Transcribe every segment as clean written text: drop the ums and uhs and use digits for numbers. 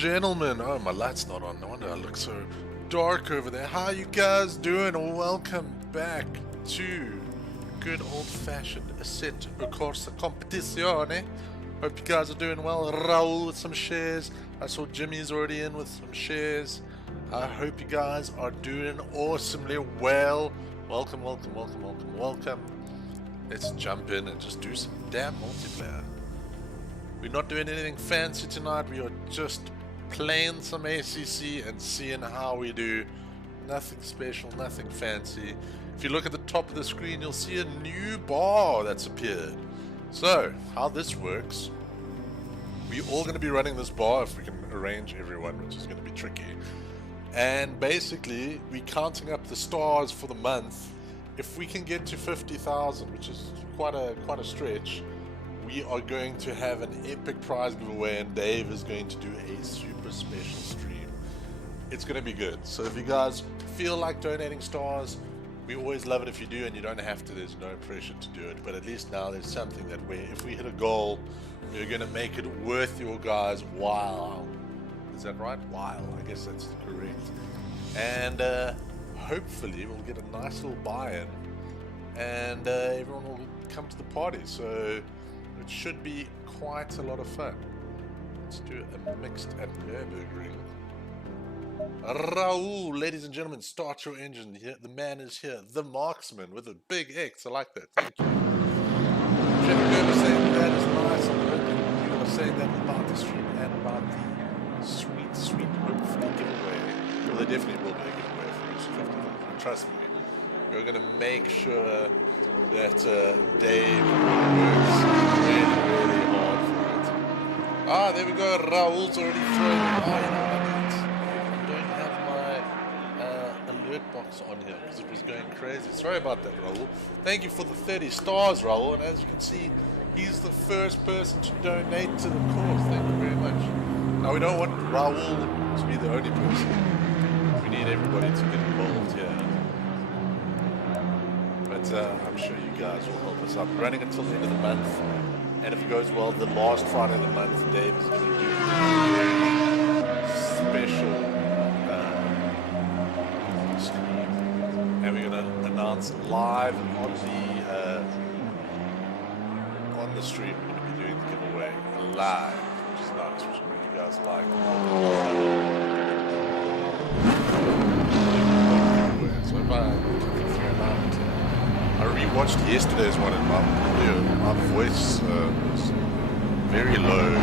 gentlemen. Oh, my light's not on. No wonder I look so dark over there. How you guys doing? Welcome back to good old-fashioned Assetto Corsa Competizione. Hope you guys are doing well. Raul with some shares. I saw Jimmy's already in with some shares. I hope you guys are doing awesomely well. Welcome, welcome, welcome, welcome, welcome. Let's jump in and just do some damn multiplayer. We're not doing anything fancy tonight. We are just playing some ACC and seeing how we do. Nothing special, nothing fancy. If you look at the top of the screen, you'll see a new bar that's appeared. So, how this works, we're all going to be running this bar if we can arrange everyone, which is going to be tricky. And basically, we're counting up the stars for the month. If we can get to 50,000, which is quite a stretch, we are going to have an epic prize giveaway, and Dave is going to do a super special stream. It's going to be good. So if you guys feel like donating stars, we always love it if you do, and you don't have to. There's no pressure to do it, but at least now there's something that if we hit a goal, we're going to make it worth your guys' while. Is that right? While. I guess that's correct. And hopefully we'll get a nice little buy-in, and everyone will come to the party. So it should be quite a lot of fun. Let's do a mixed at Nürburgring. Raul, ladies and gentlemen, start your engine. Here, the man is here, the marksman with a big X. I like that. Thank you. Jennifer saying that is nice. You were saying that about the stream and about the sweet, hopefully giveaway. Well, there definitely will be a giveaway for you. 50,000. Trust me. We're going to make sure that Dave works really hard for it. Ah, there we go. Raul's already throwing. Oh, you know what I meant? I don't have my alert box on here because it was going crazy. Sorry about that, Raul. Thank you for the 30 stars, Raul. And as you can see, he's the first person to donate to the cause. Thank you very much. Now, we don't want Raul to be the only person. We need everybody to get involved here. But I'm sure you guys will help us out. We're running until the end of the month, and if it goes well, the last Friday of the month, Dave is going to do a special stream, and we're going to announce live on the stream. We're going to be doing the giveaway live, which is nice, which I know you guys like. So if I rewatched yesterday's one, and my voice was very low,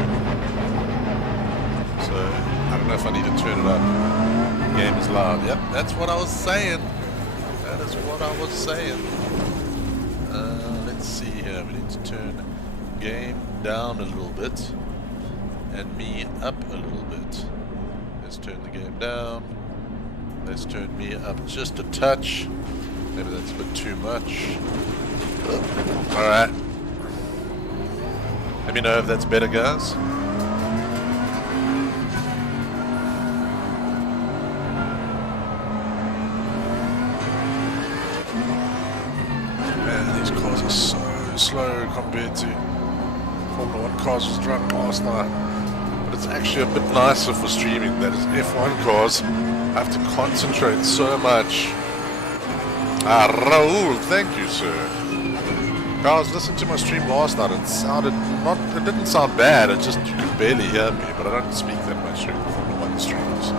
so I don't know if I need to turn it up. The game is loud. Yep, that's what I was saying. That is what I was saying. Let's see here. We need to turn game down a little bit and me up a little bit. Let's turn the game down. Let's turn me up just a touch. Maybe that's a bit too much. Alright. Let me know if that's better, guys. Man, these cars are so slow compared to Formula 1 cars was drunk last night. But it's actually a bit nicer for streaming. That is F1 cars. I have to concentrate so much. Ah, Raul, thank you, sir. I was listening to my stream last night, and it didn't sound bad, it just, you could barely hear me, but I don't speak that much during the Formula 1 streams.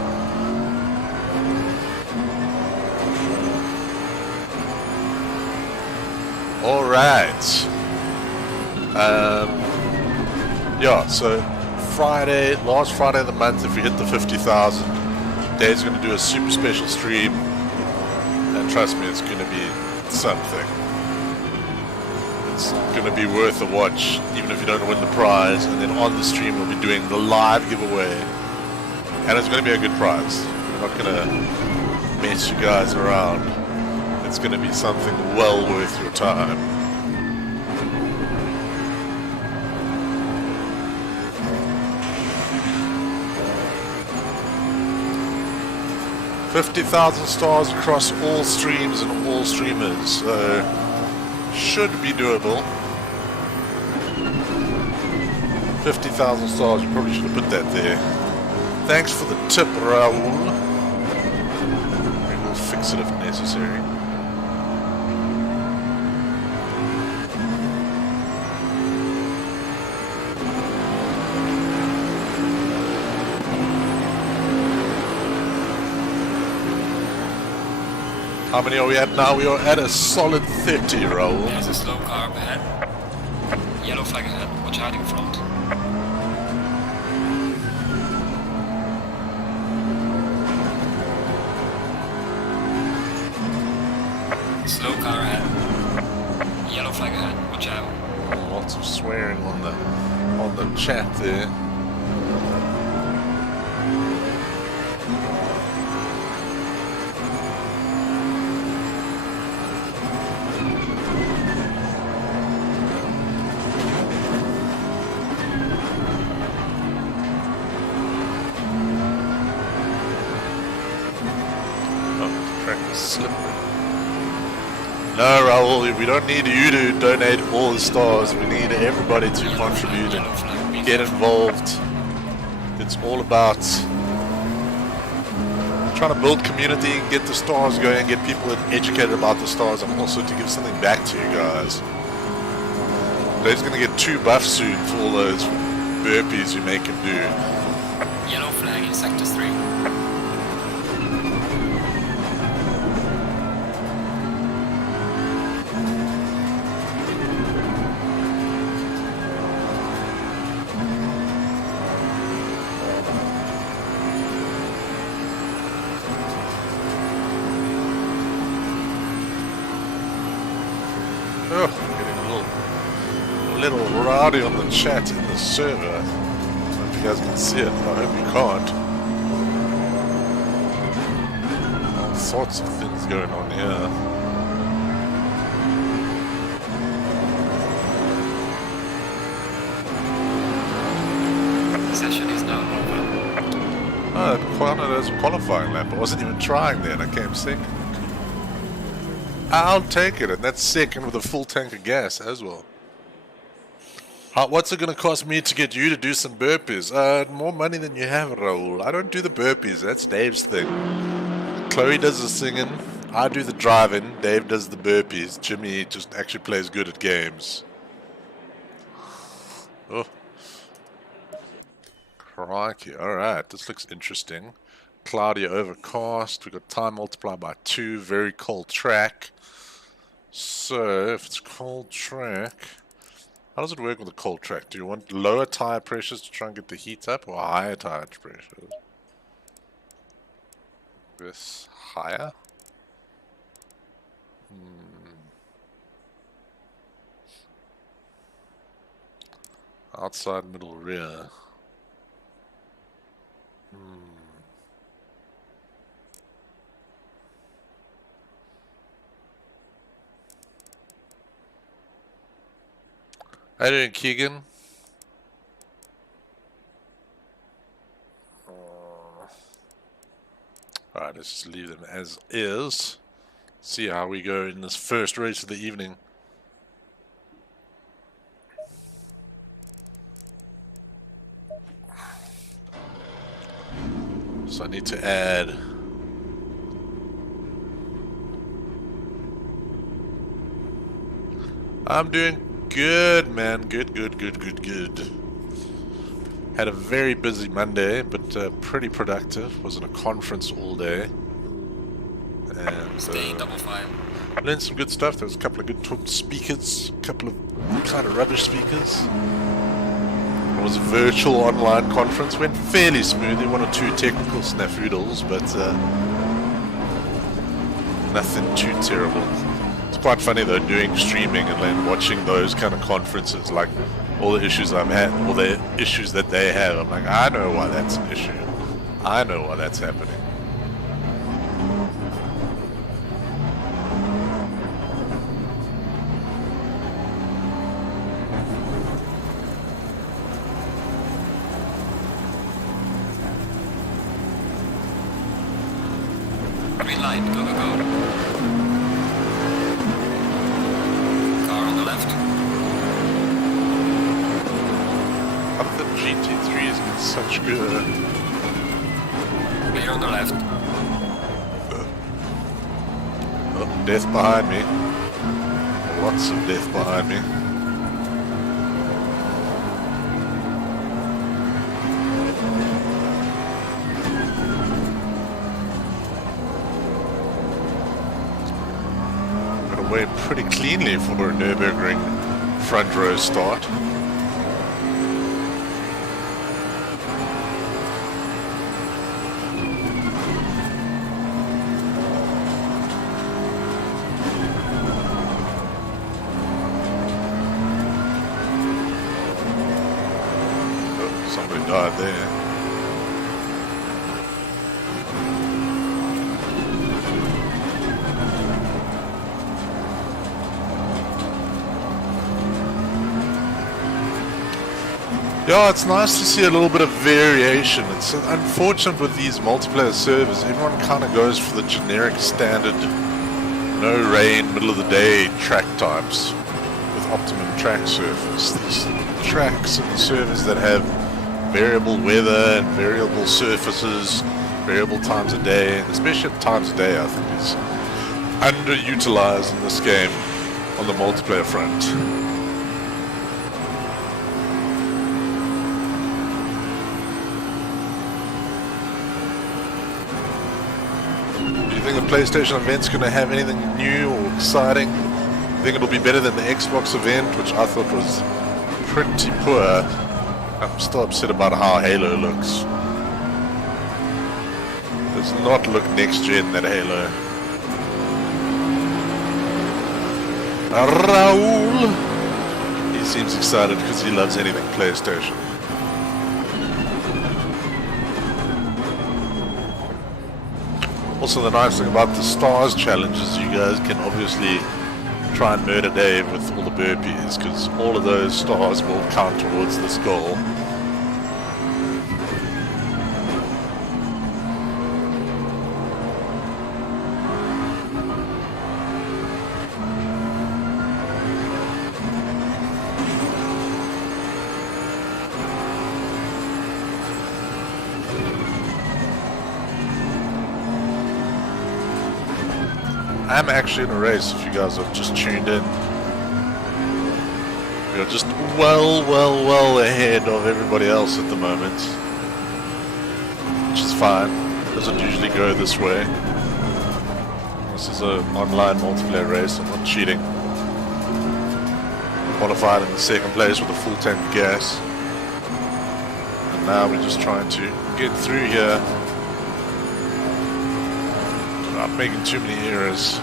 Alright. Yeah, so Friday, last Friday of the month, if we hit the 50,000, Dave's going to do a super special stream. And trust me, it's going to be something. It's going to be worth a watch, even if you don't win the prize. And then on the stream, we'll be doing the live giveaway. And it's going to be a good prize. We're not going to mess you guys around. It's going to be something well worth your time. $50,000 stars across all streams and all streamers, so should be doable. 50,000 stars, you probably should have put that there. Thanks for the tip, Raul. We'll fix it if necessary. How many are we at now? We are at a solid 30, Raul. There's a slow car up ahead. Yellow flag ahead. Watch out in front. Slow car ahead. Yellow flag ahead. Watch out. Lots of swearing on the chat there. No, Raul, we don't need you to donate all the stars. We need everybody to contribute and get involved. It's all about trying to build community and get the stars going, get people educated about the stars, and also to give something back to you guys. Dave's going to get 2 buffs soon for all those burpees you make him do. Yellow flag in sector 3. Oh, getting a little rowdy on the chat in the server. I don't know if you guys can see it, but I hope you can't. All sorts of things going on here. Session is now over. Oh, there's a qualifying lap. I wasn't even trying then. I came second. I'll take it, and that's second with a full tank of gas as well. What's it going to cost me to get you to do some burpees? More money than you have, Raul. I don't do the burpees. That's Dave's thing. Chloe does the singing. I do the driving. Dave does the burpees. Jimmy just actually plays good at games. Oh. Crikey. Alright, this looks interesting. Cloudy overcast. We got time multiplied by 2. Very cold track. So, if it's cold track, how does it work with a cold track? Do you want lower tire pressures to try and get the heat up, or higher tire pressures? This higher? Outside, middle, rear. How you doing, Keegan? Alright, let's just leave them as is. See how we go in this first race of the evening. So I need to add... I'm doing good, man. Good. Had a very busy Monday, but pretty productive. Was in a conference all day. And Staying double file. learned some good stuff. There was a couple of good speakers, a couple of kind of rubbish speakers. It was a virtual online conference. Went fairly smoothly. 1 or 2 technical snafuddles, but nothing too terrible. It's quite funny though, doing streaming and then watching those kind of conferences, like all the issues I've had, all the issues that they have. I'm like, I know why that's an issue. I know why that's happening. Green light, go. Car on the left. The GT3 has been such good death behind me. Lots of death behind me. Got away pretty cleanly for a Nürburgring front row start. Somebody died there. Yeah, it's nice to see a little bit of variation. It's unfortunate with these multiplayer servers, everyone kind of goes for the generic standard no rain, middle of the day track types with optimum track surface. These tracks and servers that have variable weather and variable surfaces, variable times of day, and especially at times of day, I think is underutilized in this game on the multiplayer front. Do you think the PlayStation event's going to have anything new or exciting? I think it'll be better than the Xbox event, which I thought was pretty poor. I'm still upset about how Halo looks. Does not look next gen, that Halo. Raul! He seems excited because he loves anything PlayStation. Also, the nice thing about the Stars challenge is you guys can obviously try and murder Dave with all the burpees, because all of those stars will count towards this goal. I'm actually in a race, if you guys have just tuned in. We are just well ahead of everybody else at the moment, which is fine. It doesn't usually go this way. This is an online multiplayer race, I'm not cheating. Qualified in the second place with a full tank of gas. And now we're just trying to get through here. Not making too many errors.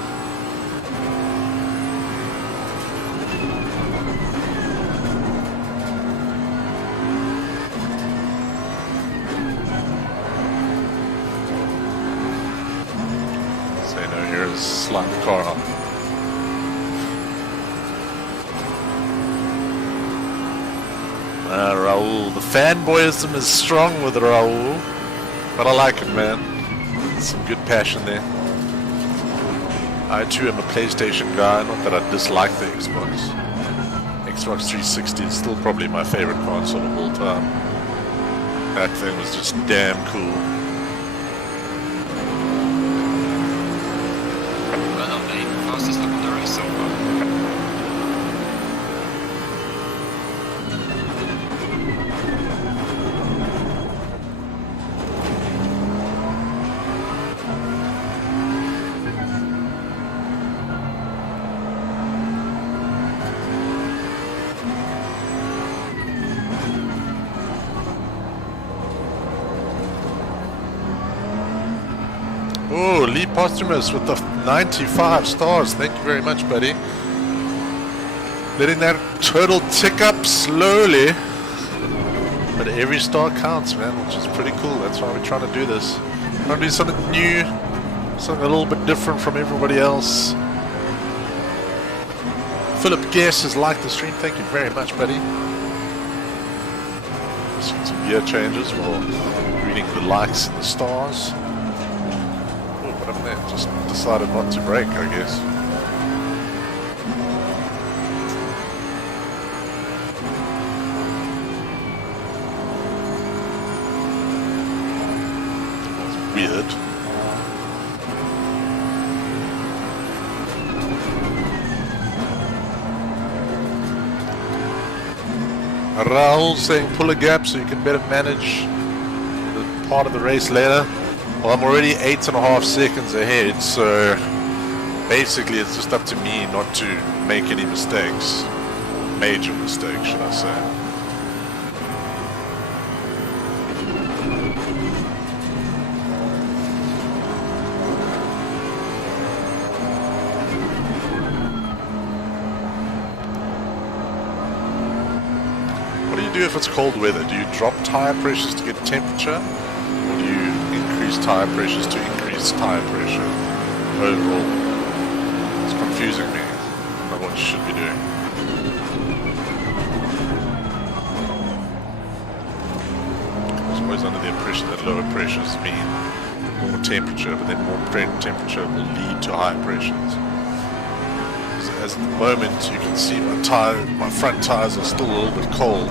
Say no errors, slide the car off. Raul, the fanboyism is strong with Raul, but I like it, man. Some good passion there. I too am a PlayStation guy, not that I dislike the Xbox. Xbox 360 is still probably my favorite console of all time. That thing was just damn cool. Well done, Dave. Fastest lap of the race so far. Oh, Lee Posthumus with the 95 stars. Thank you very much, buddy. Letting that total tick up slowly. But every star counts, man, which is pretty cool. That's why we're trying to do this. Trying to do something new. Something a little bit different from everybody else. Philip Guess has liked the stream. Thank you very much, buddy. Seen some gear changes while reading the likes and the stars. Just decided not to brake, I guess. That's weird. Raul saying pull a gap so you can better manage the part of the race later. Well, I'm already 8.5 seconds ahead, so basically it's just up to me not to make any mistakes. Major mistakes, should I say. What do you do if it's cold weather? Do you drop tire pressures to get temperature? Or do you increase tire pressures to increase tire pressure overall? It's confusing me. I don't know what you should be doing. I was always under the impression that lower pressures mean more temperature, but then more temperature will lead to higher pressures. As at the moment, you can see my front tires are still a little bit cold.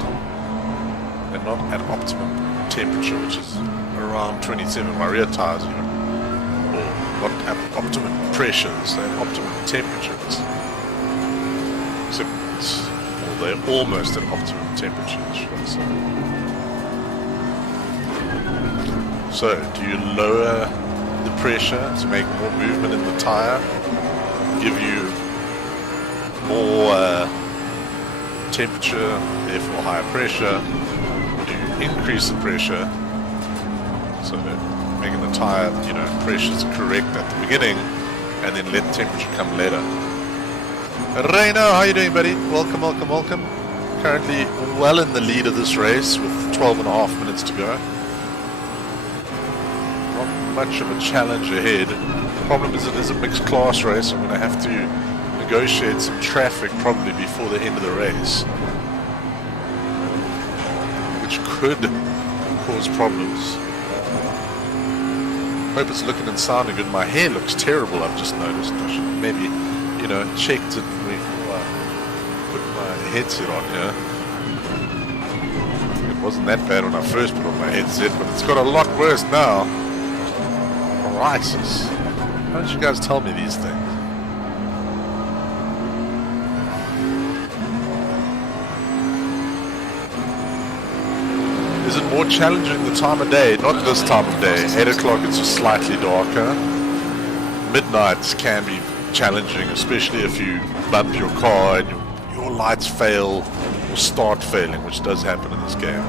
They're not at optimum temperature, which is around 27. My rear tires even, or not at optimum pressures, they're at optimum temperatures. Except, well, they're almost at optimum temperatures, should I say. So, do you lower the pressure to make more movement in the tire, give you more temperature, therefore higher pressure? Or do you increase the pressure, so making the tire, pressures correct at the beginning, and then let temperature come later? Reino, how you doing, buddy? Welcome, welcome, welcome. Currently well in the lead of this race with 12.5 minutes to go. Not much of a challenge ahead. The problem is it is a mixed class race. I'm going to have to negotiate some traffic probably before the end of the race, which could cause problems. Hope it's looking and sounding good. My hair looks terrible, I've just noticed. I should maybe, checked it before I put my headset on here. It wasn't that bad when I first put on my headset, but it's got a lot worse now. Crisis. Why don't you guys tell me these things? Is it more challenging the time of day? Not this time of day. 8 o'clock it's just slightly darker. Midnights can be challenging, especially if you bump your car and your lights fail or start failing, which does happen in this game.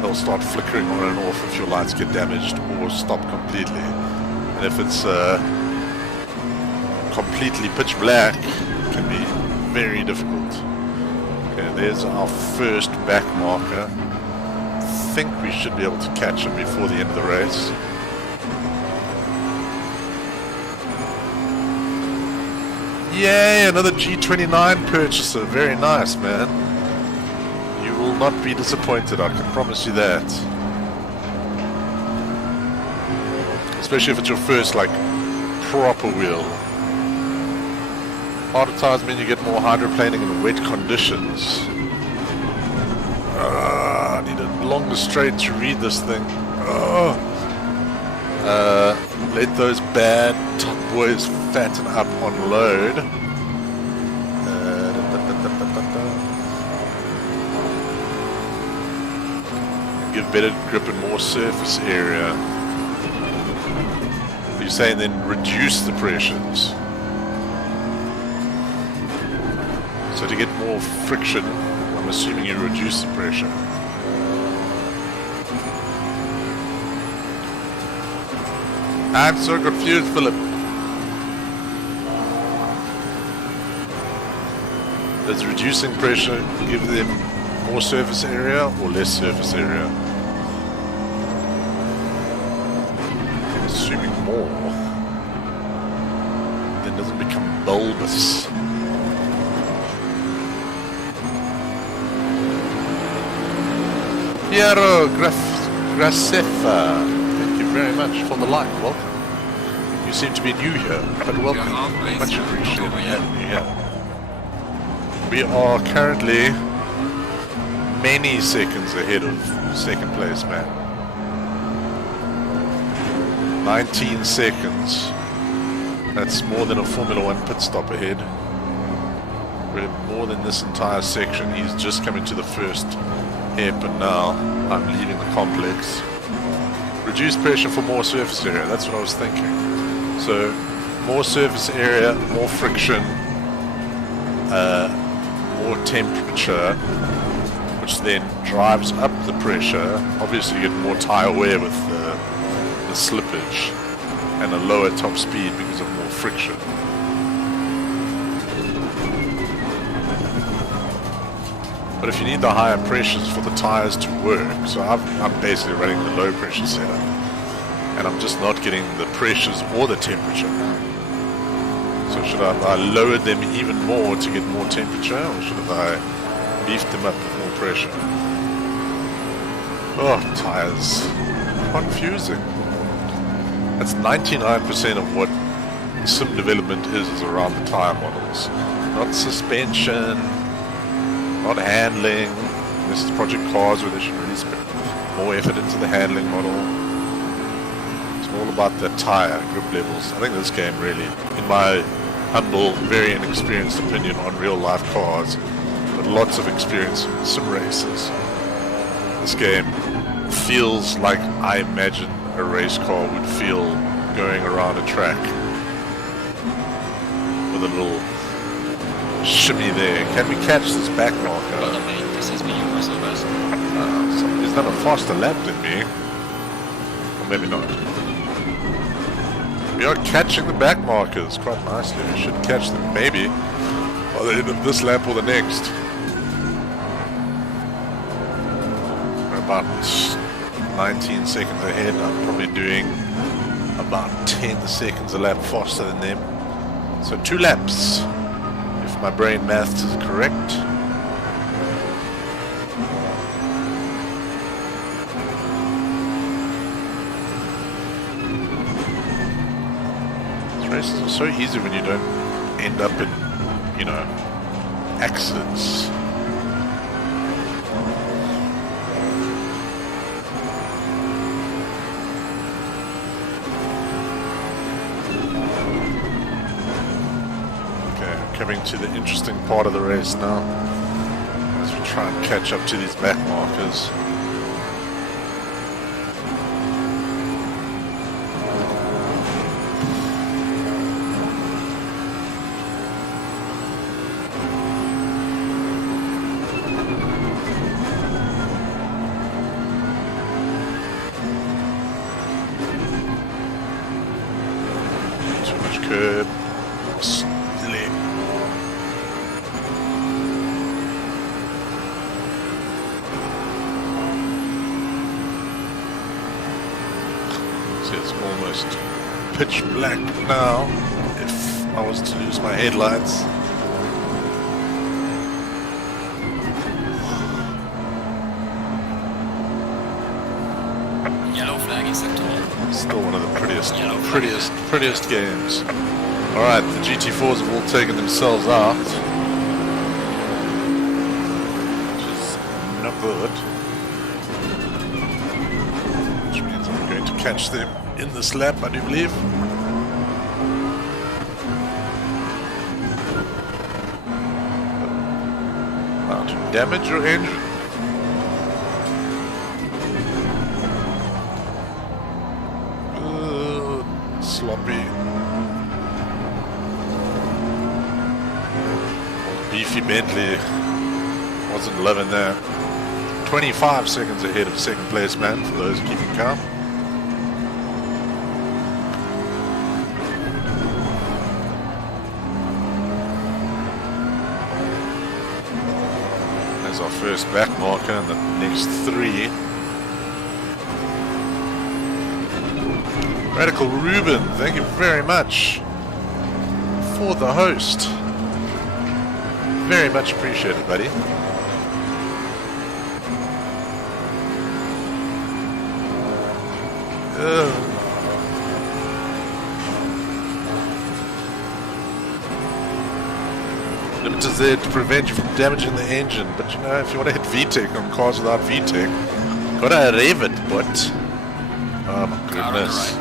They'll start flickering on and off if your lights get damaged or stop completely. And if it's completely pitch black, it can be very difficult. Okay, there's our first back marker. I think we should be able to catch him before the end of the race. Yay, another G29 purchaser. Very nice, man. You will not be disappointed, I can promise you that. Especially if it's your first, proper wheel. Harder tires mean you get more hydroplaning in wet conditions. I need a longer straight to read this thing. Let those bad top boys fatten up on load. And give better grip and more surface area. You're saying then reduce the pressures. So to get more friction, I'm assuming you reduce the pressure. I'm so confused, Philip. Does reducing pressure give them more surface area or less surface area? I'm assuming more. Then doesn't become bulbous. Piero Gracefa. Thank you very much for the like. Welcome. You seem to be new here, but welcome. Much appreciated having you here. We are currently many seconds ahead of second place, man. 19 seconds. That's more than a Formula 1 pit stop ahead. We're more than this entire section. He's just coming to the first hairpin now. I'm leaving the complex. Reduce pressure for more surface area. That's what I was thinking. So more surface area, more friction, more temperature, which then drives up the pressure. Obviously you get more tire wear with the slippage, and a lower top speed because of more friction. But if you need the higher pressures for the tires to work, so I'm basically running the low pressure setup, and I'm just not getting the pressures or the temperature. So should I lower them even more to get more temperature, or should I beef them up with more pressure? Oh, tires. Confusing. That's 99% of what sim development is around the tire models. Not suspension, not handling. This is Project Cars where they should really spend more effort into the handling model. It's all about the tire grip levels. I think this game really, in my humble, very inexperienced opinion on real life cars, but lots of experience in sim races, this game feels like I imagine a race car would feel going around a track, with a little shimmy there. Can we catch this back marker? Well, mate, this has been your personal best. Somebody's done a faster lap than me. Or maybe not. We are catching the back markers quite nicely. We should catch them maybe by the end of this lap or the next. We're about 19 seconds ahead. I'm probably doing about 10 seconds a lap faster than them. So 2 laps, if my brain maths is correct. These races are so easy when you don't end up in, you know, accidents. Coming to the interesting part of the race now, as we try and catch up to these back markers. Too much curb. It's almost pitch black now if I was to lose my headlights. Yellow flag in sector 1. Still one of the prettiest games. Alright, the GT4s have all taken themselves out, which is not good. Which means I'm going to catch them in this lap, I do believe. How to damage your engine. Sloppy. Beefy Bentley wasn't loving that. 25 seconds ahead of second place man for those keeping count. There's our first back marker and the next 3. Radical Ruben, thank you very much for the host. Very much appreciated, buddy. Limited Z to prevent you from damaging the engine, but you know, if you want to hit VTEC on cars without VTEC, gotta rev it, but oh my goodness.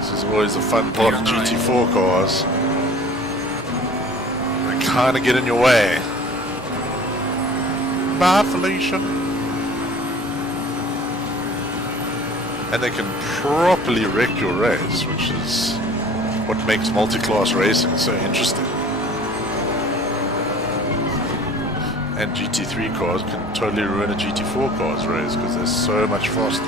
This is always the fun part of GT4 cars. They kind of get in your way. Bye, Felicia. And they can properly wreck your race, which is what makes multi-class racing so interesting. And GT3 cars can totally ruin a GT4 car's race because they're so much faster.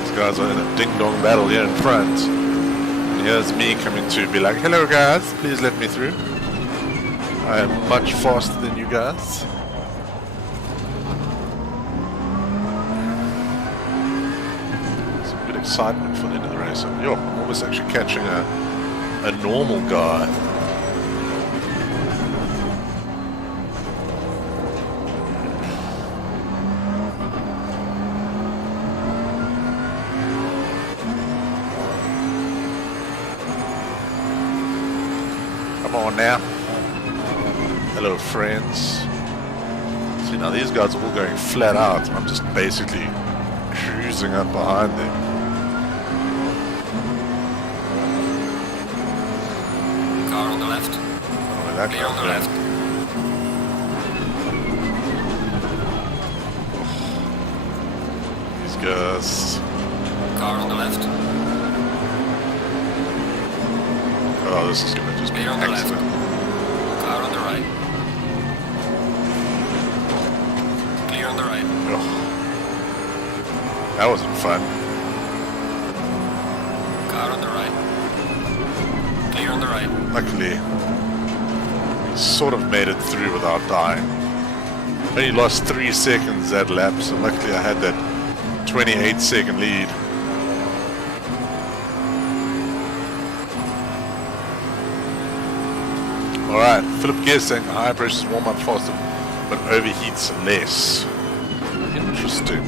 These guys are in a ding-dong battle here in front. And here's me coming to be like, hello guys, please let me through. I am much faster than you guys. Some good excitement for the end of the race. Yo, I'm almost actually catching a normal guy. Come on now. Hello friends. See now these guys are all going flat out. I'm just basically cruising up behind them. Car on the left. Oh, that Clear on the left. These guys. Car on the left. Oh, this is gonna just be Clear an on the left. accident. Car on the right. Clear on the right. Oh. That wasn't fun. Car on the right. Clear on the right. Luckily, he sort of made it through without dying. Only lost 3 seconds that lap, so luckily I had that 28-second lead. Alright, Philip Gear saying high pressures warm up faster, but overheats less. Interesting.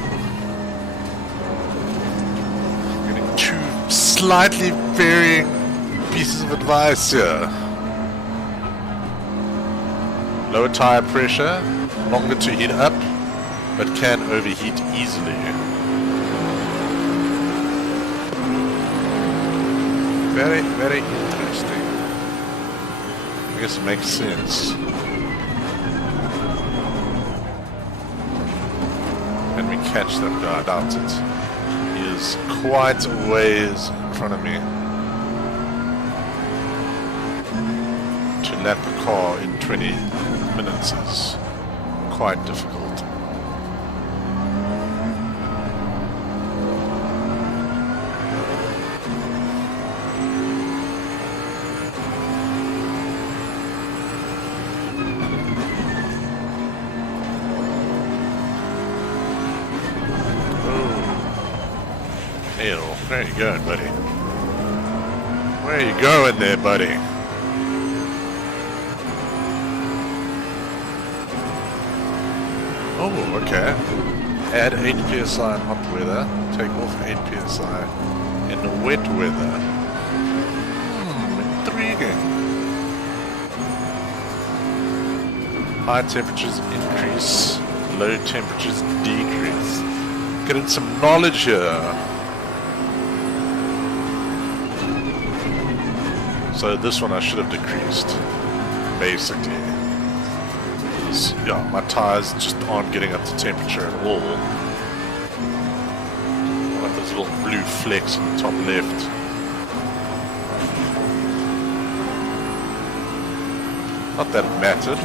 Getting 2 slightly varying pieces of advice here. Lower tire pressure, longer to heat up, but can overheat easily. Very, very interesting. I guess it makes sense. Can we catch that guy? I doubt it. He is quite a ways in front of me. To lap a car in 20 minutes is quite difficult. Ew, where are you going, buddy? Where are you going there, buddy? Oh, okay. Add 8 psi in hot weather, take off 8 psi in the wet weather. Intriguing. High temperatures increase, low temperatures decrease. Getting some knowledge here. So this one I should have decreased, basically. Yeah, my tires just aren't getting up to temperature at all. Got those little blue flecks on the top left. Not that it mattered.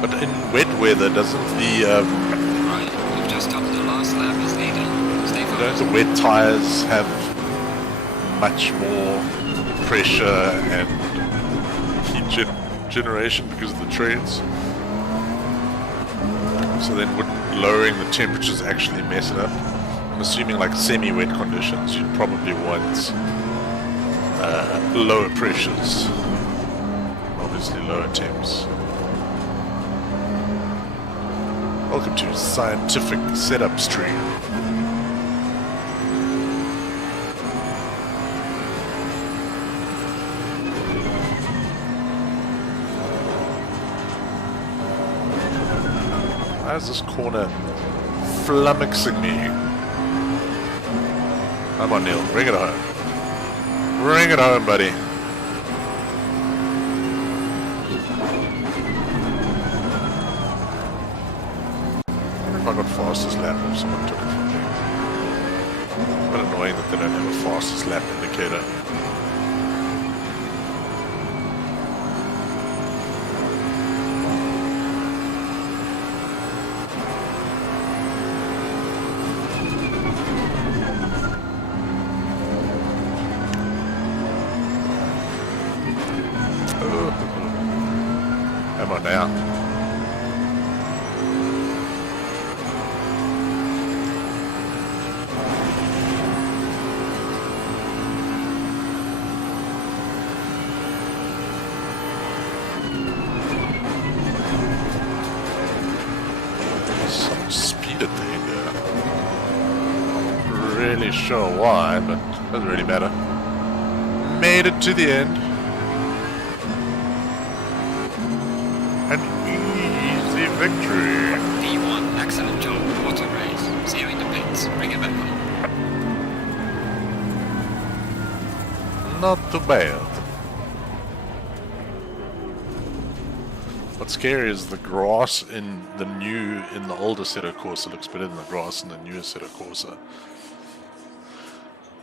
But in wet weather, doesn't the Right, we've just stopped. The last lap is 80. Stay don't focused. the wet tires have much more pressure and heat generation because of the treads? So then wouldn't lowering the temperatures actually mess it up? I'm assuming like semi-wet conditions, you'd probably want lower pressures, obviously lower temps. Welcome to Scientific Setup Stream. Why is this corner flummoxing me? Come on, Neil. Bring it home. Bring it home, buddy. I wonder if I got fastest lap or someone took it from me. Quite annoying that they don't have a fastest lap indicator. Come on now. Some speed at the end there. Not really sure why, but doesn't really matter. Made it to the end. An easy victory. D1, excellent job. What a race. See you in the pits. Bring it back home. Not too bad. What's scary is the grass in the older Assetto Corsa looks better than the grass in the new Assetto Corsa.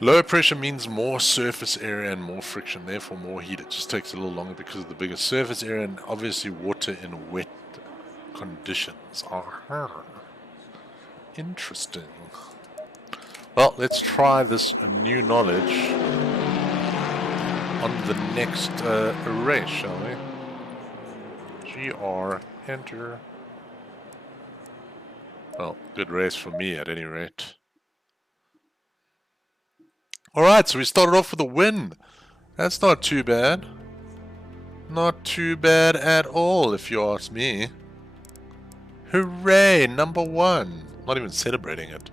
Lower pressure means more surface area and more friction, therefore more heat. It just takes a little longer because of the bigger surface area and obviously water in wet conditions. Interesting. Well, let's try this new knowledge on the next race, shall we? GR, enter. Well, good race for me at any rate. Alright, so we started off with a win. That's not too bad. Not too bad at all, if you ask me. Hooray, number 1. Not even celebrating it.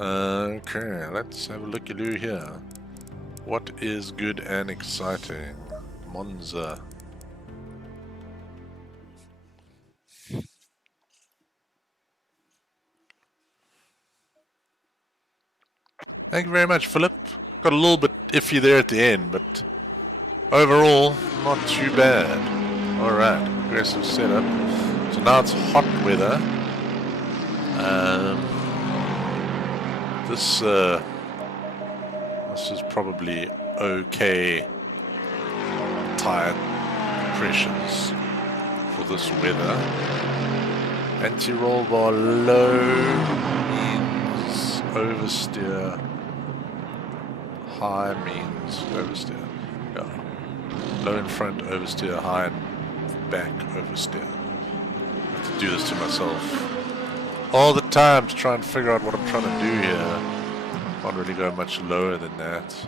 Okay, let's have a looky-loo here. What is good and exciting? Monza. Thank you very much, Philip. Got a little bit iffy there at the end, but overall, not too bad. Alright, aggressive setup. So now it's hot weather. This is probably okay tire pressures for this weather. Anti-roll bar low means oversteer. High means oversteer. Yeah. Low in front, oversteer. High in back, oversteer. I have to do this to myself all the time to try and figure out what I'm trying to do here. Can't really go much lower than that.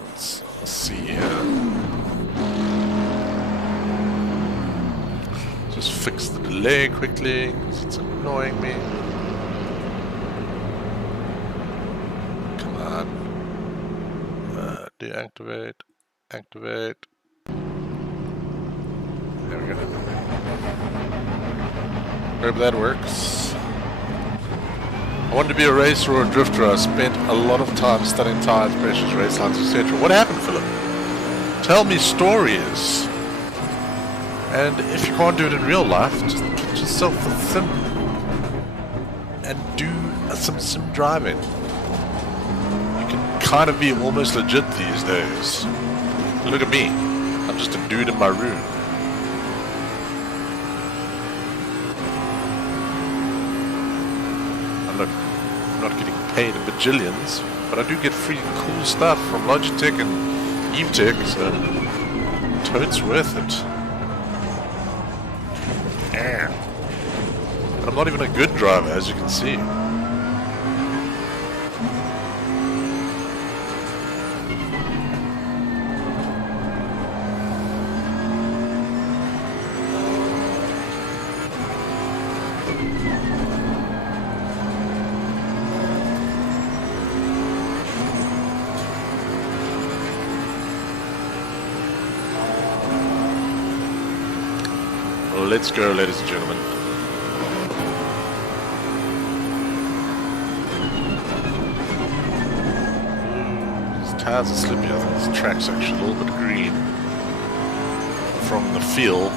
Let's see here. Just fix the delay quickly because it's annoying me. Come on. Deactivate. Activate. There we go. Hope that works. I wanted to be a racer or a drifter. I spent a lot of time studying tires, pressures, race lines, etc. What happened, Philip? Tell me stories. And if you can't do it in real life, just get yourself a sim and do some sim driving. You can kind of be almost legit these days. Look at me. I'm just a dude in my room. And look, I'm not getting paid in bajillions, but I do get free cool stuff from Logitech and Evetech, so totes worth it. And I'm not even a good driver, as you can see. Let's go, ladies and gentlemen. Tires are slippy. I think this track's actually a little bit green from the feel.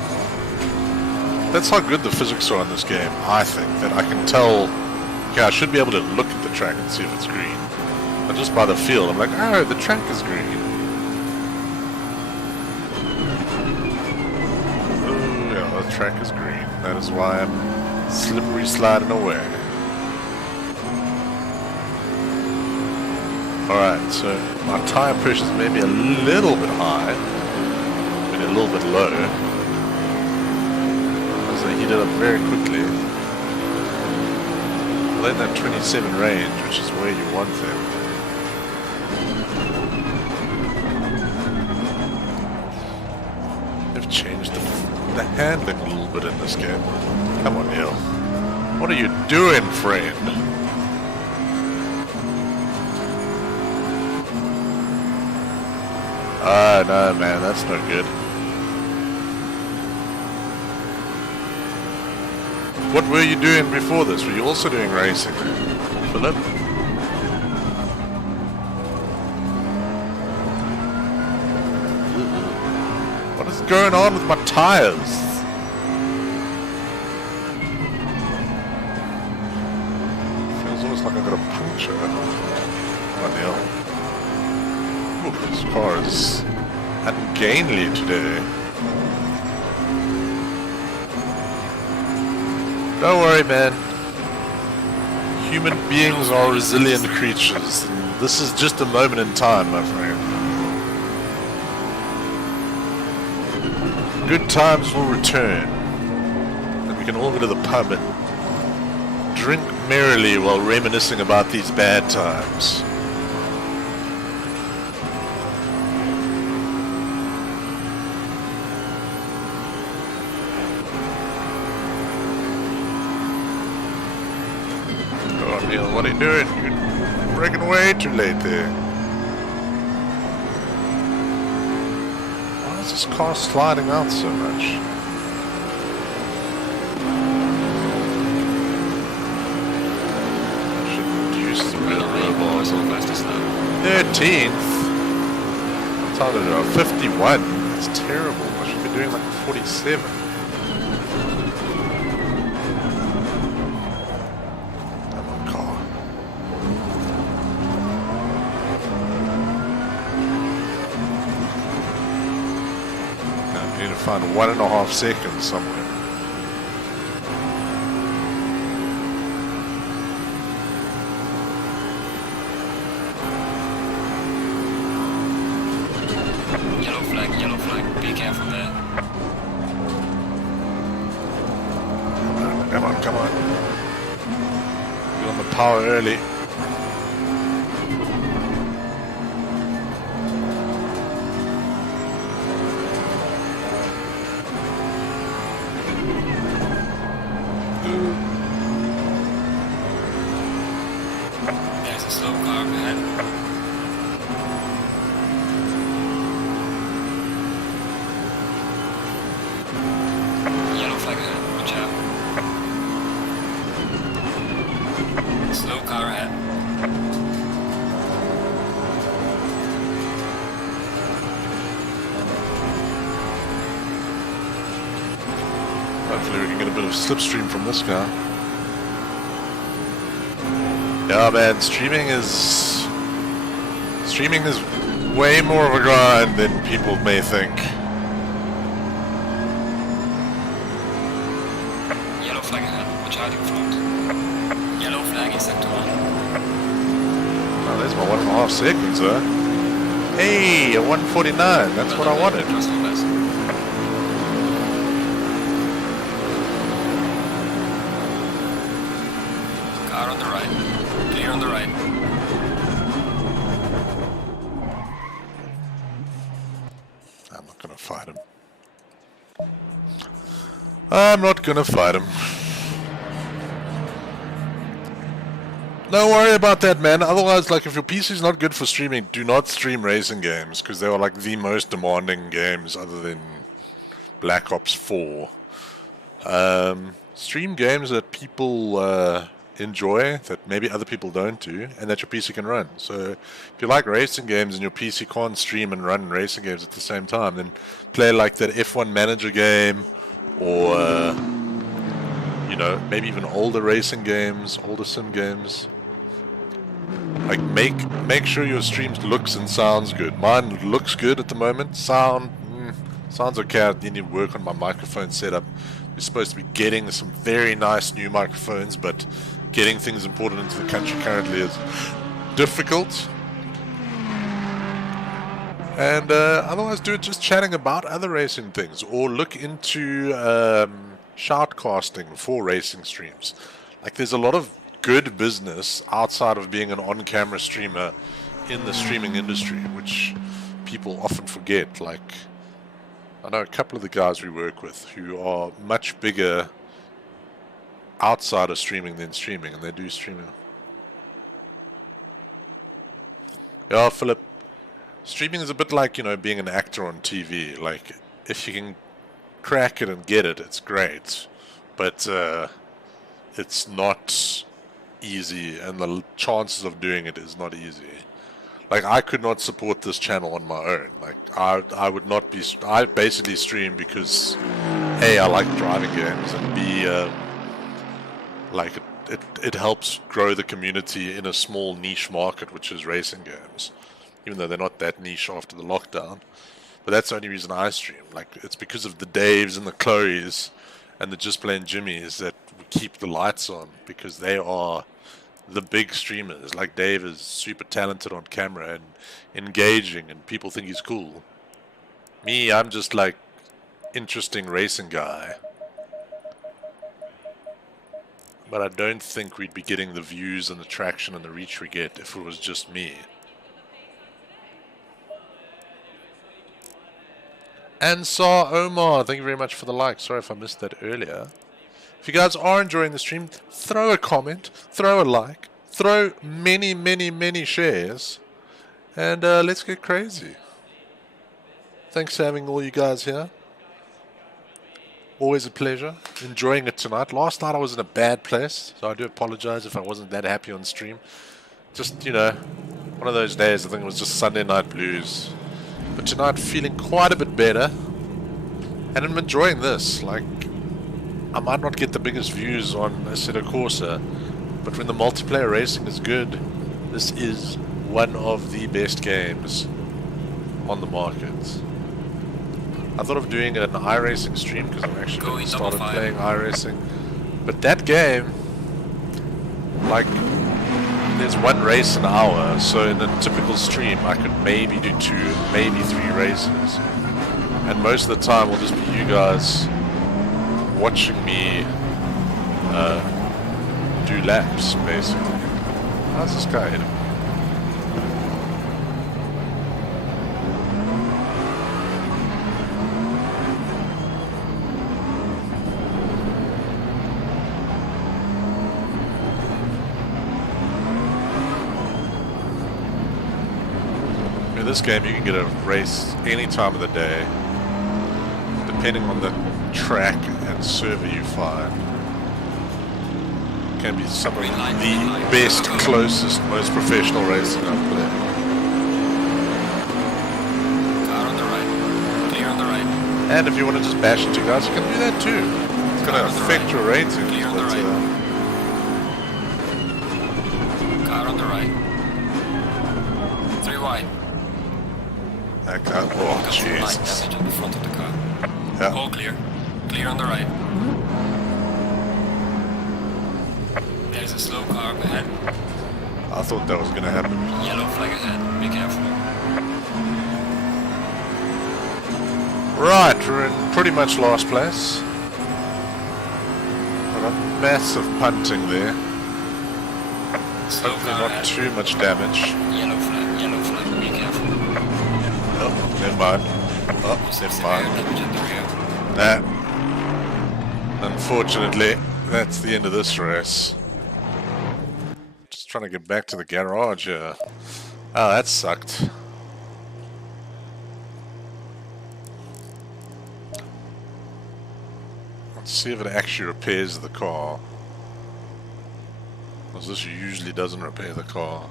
That's how good the physics are in this game, I think, that I can tell. Okay, I should be able to look at the track and see if it's green. But just by the feel, I'm like, oh, the track is green. Oh, yeah, the track is green. That is why I'm slippery sliding away. Alright, so my tire pressure is maybe a little bit high, maybe a little bit low, because they heated up very quickly. Well, in that 27 range, which is where you want them. They've changed the handling a little bit in this game. Come on, Neil. What are you doing, friend? Ah, no, man, that's not good. What were you doing before this? Were you also doing racing, Philip? What is going on with my tires? Feels almost like I got a puncture. Come on, Neil. Ooh, this car is ungainly today. Don't worry, man. Human beings are resilient creatures. And this is just a moment in time, my friend. Good times will return. And we can all go to the pub and drink merrily while reminiscing about these bad times. What are you doing? You're breaking away too late there. Why is this car sliding out so much? I should reduce the bit of roll 13th? What's out of 51? That's terrible. I should be doing like 47. Find 1.5 seconds somewhere. Yellow flag, be careful there. Come on. Get on the power early. There's a slow car ahead. Yellow flag ahead, watch out. Slow car ahead. Hopefully we can get a bit of slipstream from this guy. Yeah, man, streaming is way more of a grind than people may think. Yellow flag ahead, watch out in front. Yellow flag is sector 1. Oh, there's my 1.5 seconds, huh? Hey, a 149, that's what I wanted. Car on the right, clear on the right. I'm not gonna fight him. I'm not gonna fight him. Don't worry about that, man. Otherwise, like, if your PC is not good for streaming, do not stream racing games, because they are like the most demanding games other than Black Ops 4. Stream games that people enjoy that maybe other people don't do, and that your PC can run. So if you like racing games and your PC can't stream and run racing games at the same time, then play like that F1 Manager game, or you know, maybe even older racing games, older sim games. Like make sure your stream looks and sounds good. Mine looks good at the moment. Sounds okay. I need to work on my microphone setup. We're supposed to be getting some very nice new microphones, but getting things imported into the country currently is difficult. And otherwise, do it just chatting about other racing things, or look into shoutcasting for racing streams. Like, there's a lot of good business outside of being an on-camera streamer in the streaming industry, which people often forget. Like, I know a couple of the guys we work with who are much bigger outside of streaming than streaming, and they do streaming. Yeah, Philip, streaming is a bit like, you know, being an actor on TV. Like, if you can crack it and get it, it's great. But it's not easy, and the chances of doing it is not easy. Like, I could not support this channel on my own. Like, I would not be... I basically stream because, A, I like driving games, and B, like, it helps grow the community in a small niche market, which is racing games. Even though they're not that niche after the lockdown. But that's the only reason I stream. Like, it's because of the Daves and the Chloes and the Just Plain Jimmys that we keep the lights on, because they are the big streamers. Like, Dave is super talented on camera and engaging, and people think he's cool. Me, I'm just like interesting racing guy. But I don't think we'd be getting the views and the traction and the reach we get if it was just me. And Saw Omar, thank you very much for the like. Sorry if I missed that earlier. If you guys are enjoying the stream, throw a comment, throw a like, throw many, many, many shares, and let's get crazy. Thanks for having all you guys here. Always a pleasure. Enjoying it tonight. Last night I was in a bad place, so I do apologize if I wasn't that happy on stream. Just, you know, one of those days. I think it was just Sunday night blues. But tonight feeling quite a bit better, and I'm enjoying this. Like, I might not get the biggest views on Assetto Corsa, but when the multiplayer racing is good, this is one of the best games on the market. I thought of doing an iRacing stream because I've actually started playing iRacing, but that game, like, there's one race an hour, so in a typical stream I could maybe do 2, maybe 3 races, and most of the time will just be you guys watching me do laps, basically. How's this guy hitting? In this game you can get a race any time of the day, depending on the track and server you find. Can be some of the best, closest, most professional racing I've played. Car on the right. Clear on the right. And if you want to just bash into guys, you can do that too. It's going to affect your ratings. Clear on the right. Car on the right. 3 wide. That guy, oh Jesus. Damage on the front of the car. Yeah. All clear. Clear on the right. There's a slow car up ahead. I thought that was going to happen. Yellow flag ahead. Be careful. Right, we're in pretty much last place. Got a massive punting there. Slow Hopefully car not ahead. too much damage. Yellow flag. Be careful. Oh, never mind. Oh, never mind. Damage at the rear. Nah. Unfortunately, that's the end of this race. Just trying to get back to the garage here. Oh, that sucked. Let's see if it actually repairs the car. Because this usually doesn't repair the car.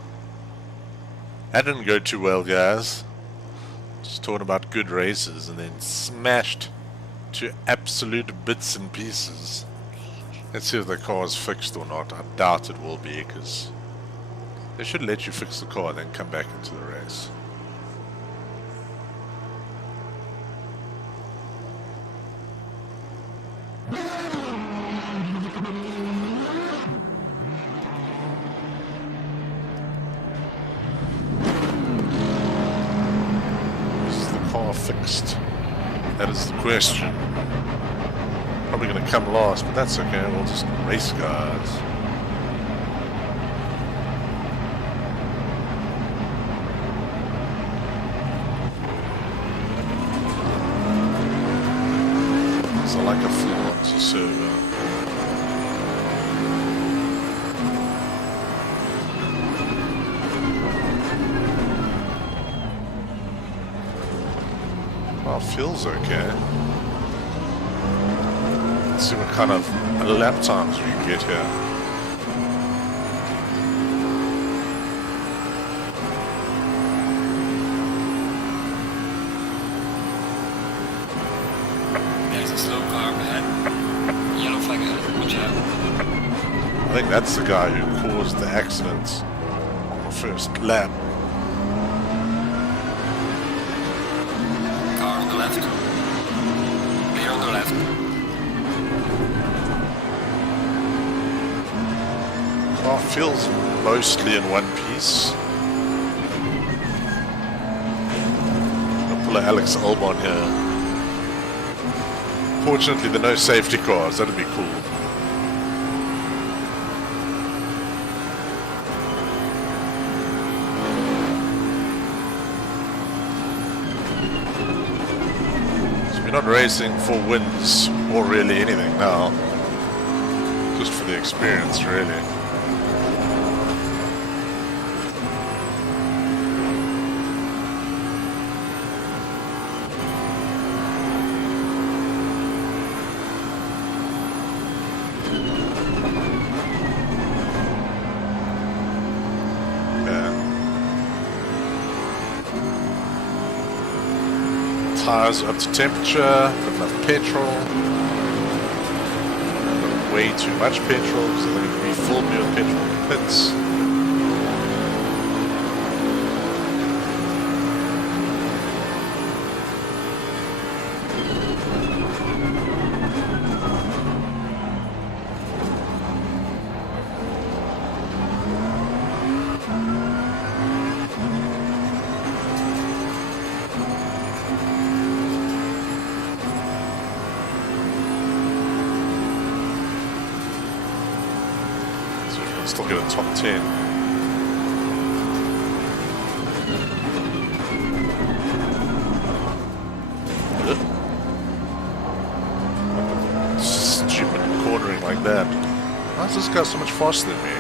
That didn't go too well, guys. Just talking about good races and then smashed to absolute bits and pieces. Let's see if the car is fixed or not. I doubt it will be, because they should let you fix the car and then come back into the race. Fixed? That is the question. Probably going to come last, but that's okay. We'll just race, guys. So like a flaunty server. Oh, feels okay. Let's see what kind of lap times we can get here. There's a slow car ahead. Yellow flag ahead. Watch out. I think that's the guy who caused the accident on the first lap. Left. Clear on the left. Car feels mostly in one piece. I'll pull a Alex Albon here. Fortunately, there are no safety cars. That'd be cool. Not racing for wins or really anything now, just for the experience, really. Tires up to temperature, got enough petrol, got way too much petrol, so they're going to refill me with petrol in the pits. Still get a top 10. Stupid cornering like that. Why is this guy so much faster than me?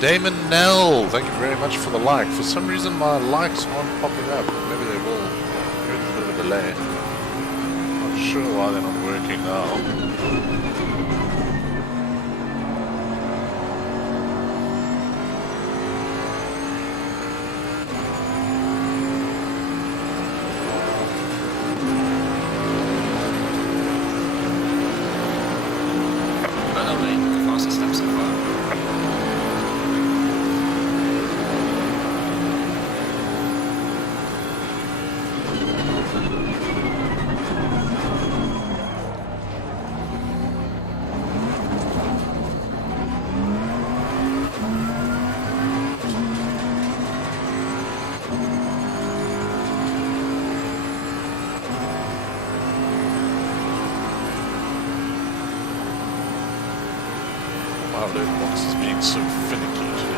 Damon Nell, thank you very much for the like. For some reason my likes aren't popping up. Maybe they will. There's a bit of a delay. Not sure why they're not working now. our alert box is being so finicky today.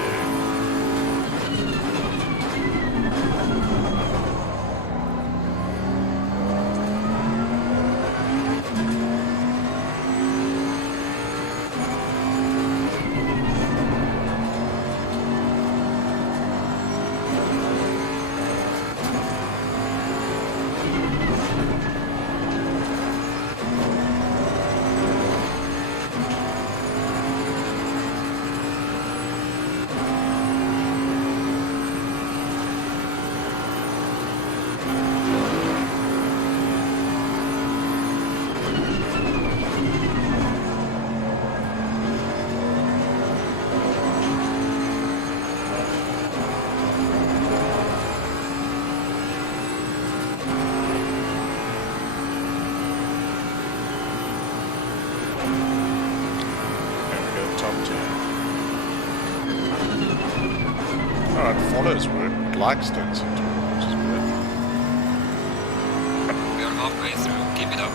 Follows work, likes don't seem to work, which is good. We are halfway through, keep it up.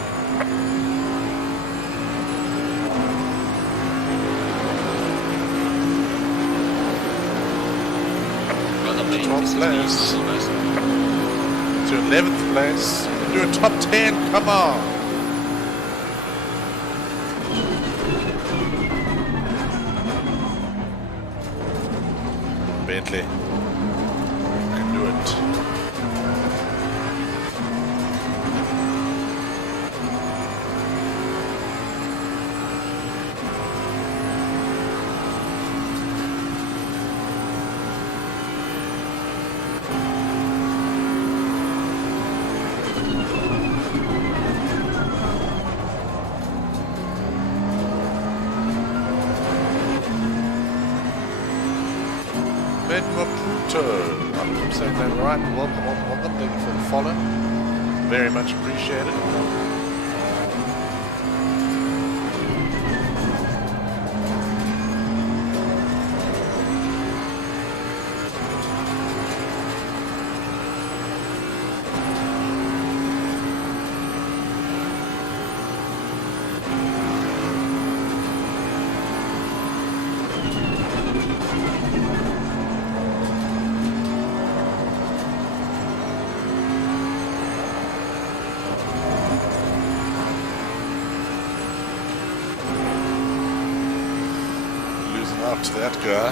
Well, the main 12th place. To 11th place. Do a top 10, come on! Bentley. Do it. Ben Maputo. I'm saying that right. Welcome. Thank you for the follow. Very much appreciated. Up to that guy.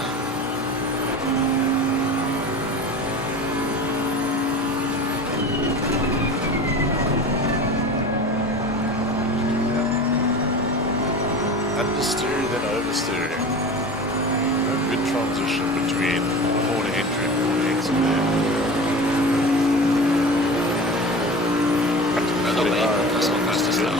Understeer, then oversteering. A good transition between corner entry and corner exit there. Well, the main personal fastest now.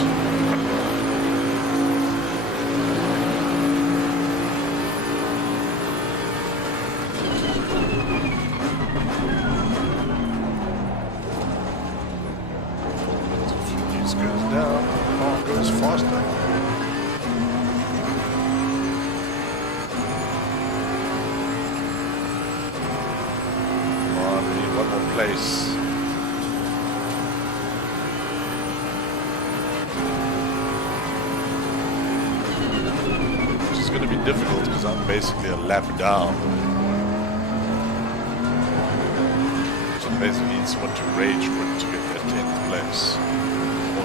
Goes down, car goes faster. Come on, we need one more place. Which is going to be difficult because I'm basically a lap down. So I basically need someone to rage quit to get that 10th place.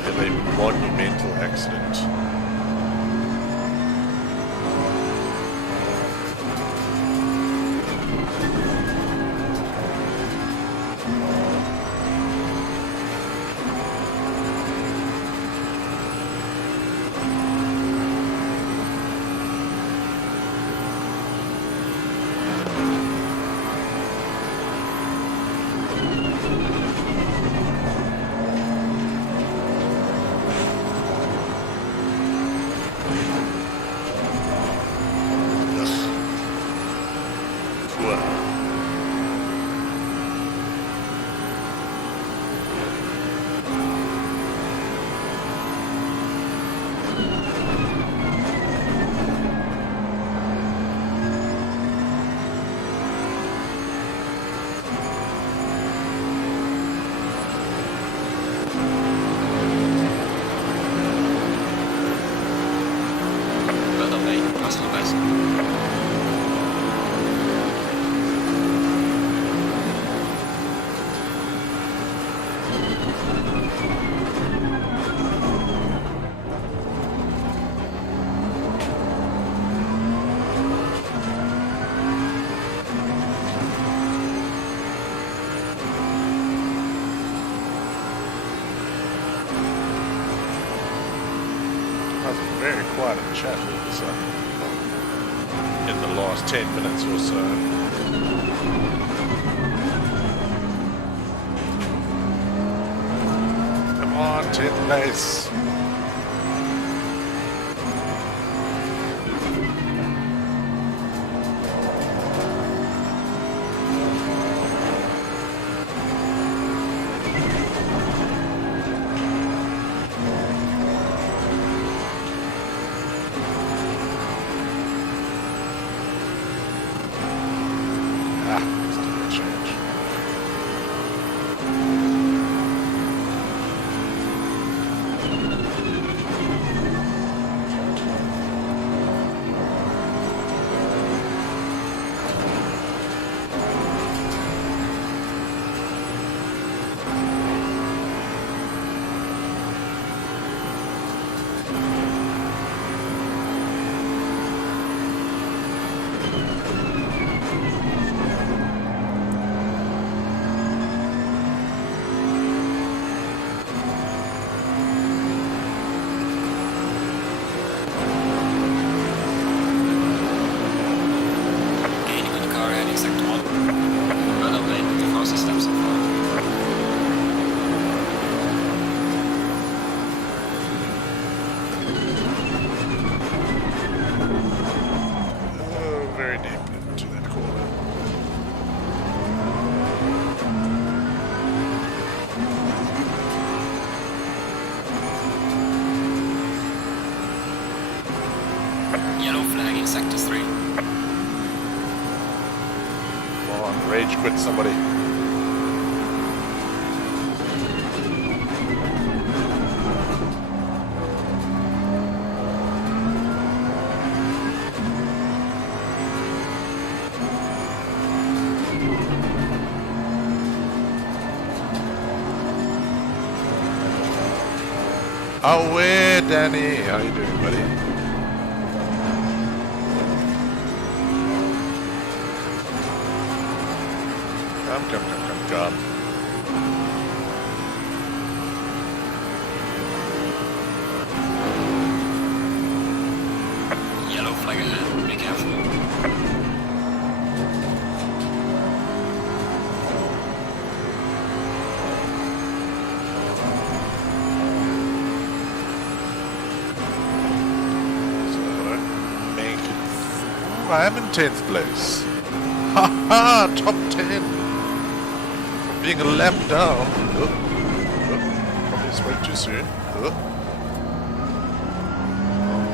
In a monumental accident. guys. Very quiet in chat all of a sudden in the last 10 minutes or so. Come on, 10th place. Yellow flag in sector 3. Come on, rage quit somebody. Oh, where, Danny? How you doing, buddy? Come. Yellow flag ahead, be careful. I am in 10th place. Ha ha! Top 10! From being a lap down. Probably spoke too soon.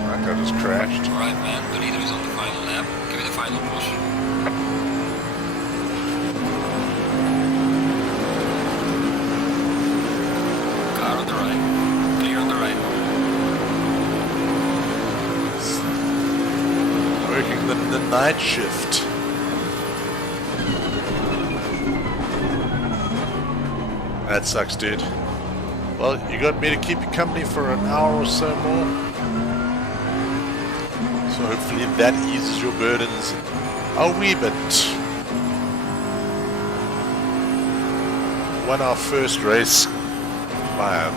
That guy just crashed. Alright, man, the leader is on the final lap. Give it a final push. Car on the right. Clear on the right. Working the night shift. That sucks, dude. Well, you got me to keep you company for an hour or so more. So hopefully that eases your burdens a wee bit. Won our first race by a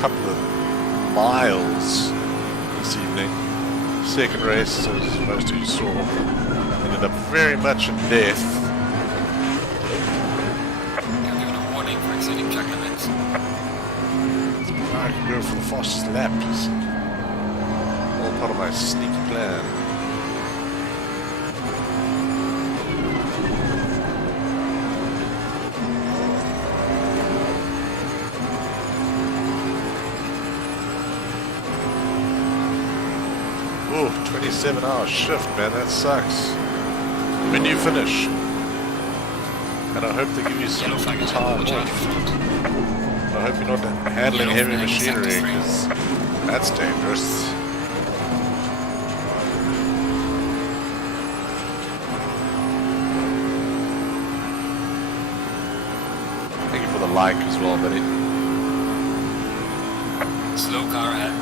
couple of miles this evening. Second race, as most of you saw, ended up very much in death. You're given a warning for exceeding track limits. I can go for the fastest lap. It's all part of my sneaky plan. Oh, 27-hour shift, man, that sucks. When do you finish? And I hope they give you some time off. I hope you're not handling heavy machinery, because that's dangerous. bike as well, buddy. Slow car ahead.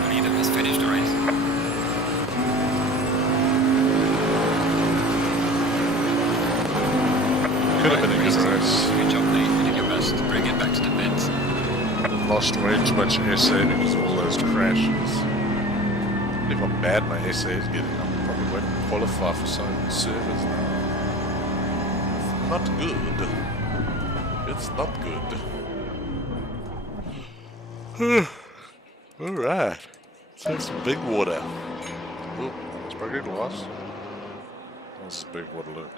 The leader has finished the race. Could have been a good race. Good job, Nate. You did your best to bring it back to the pits. Lost way too much SA because of all those crashes. If how bad my SA is getting, I probably won't qualify for some servers now. It's not good. It's not good. Alright. Let's have some big water. Oh, it's probably glass. This is big water, look.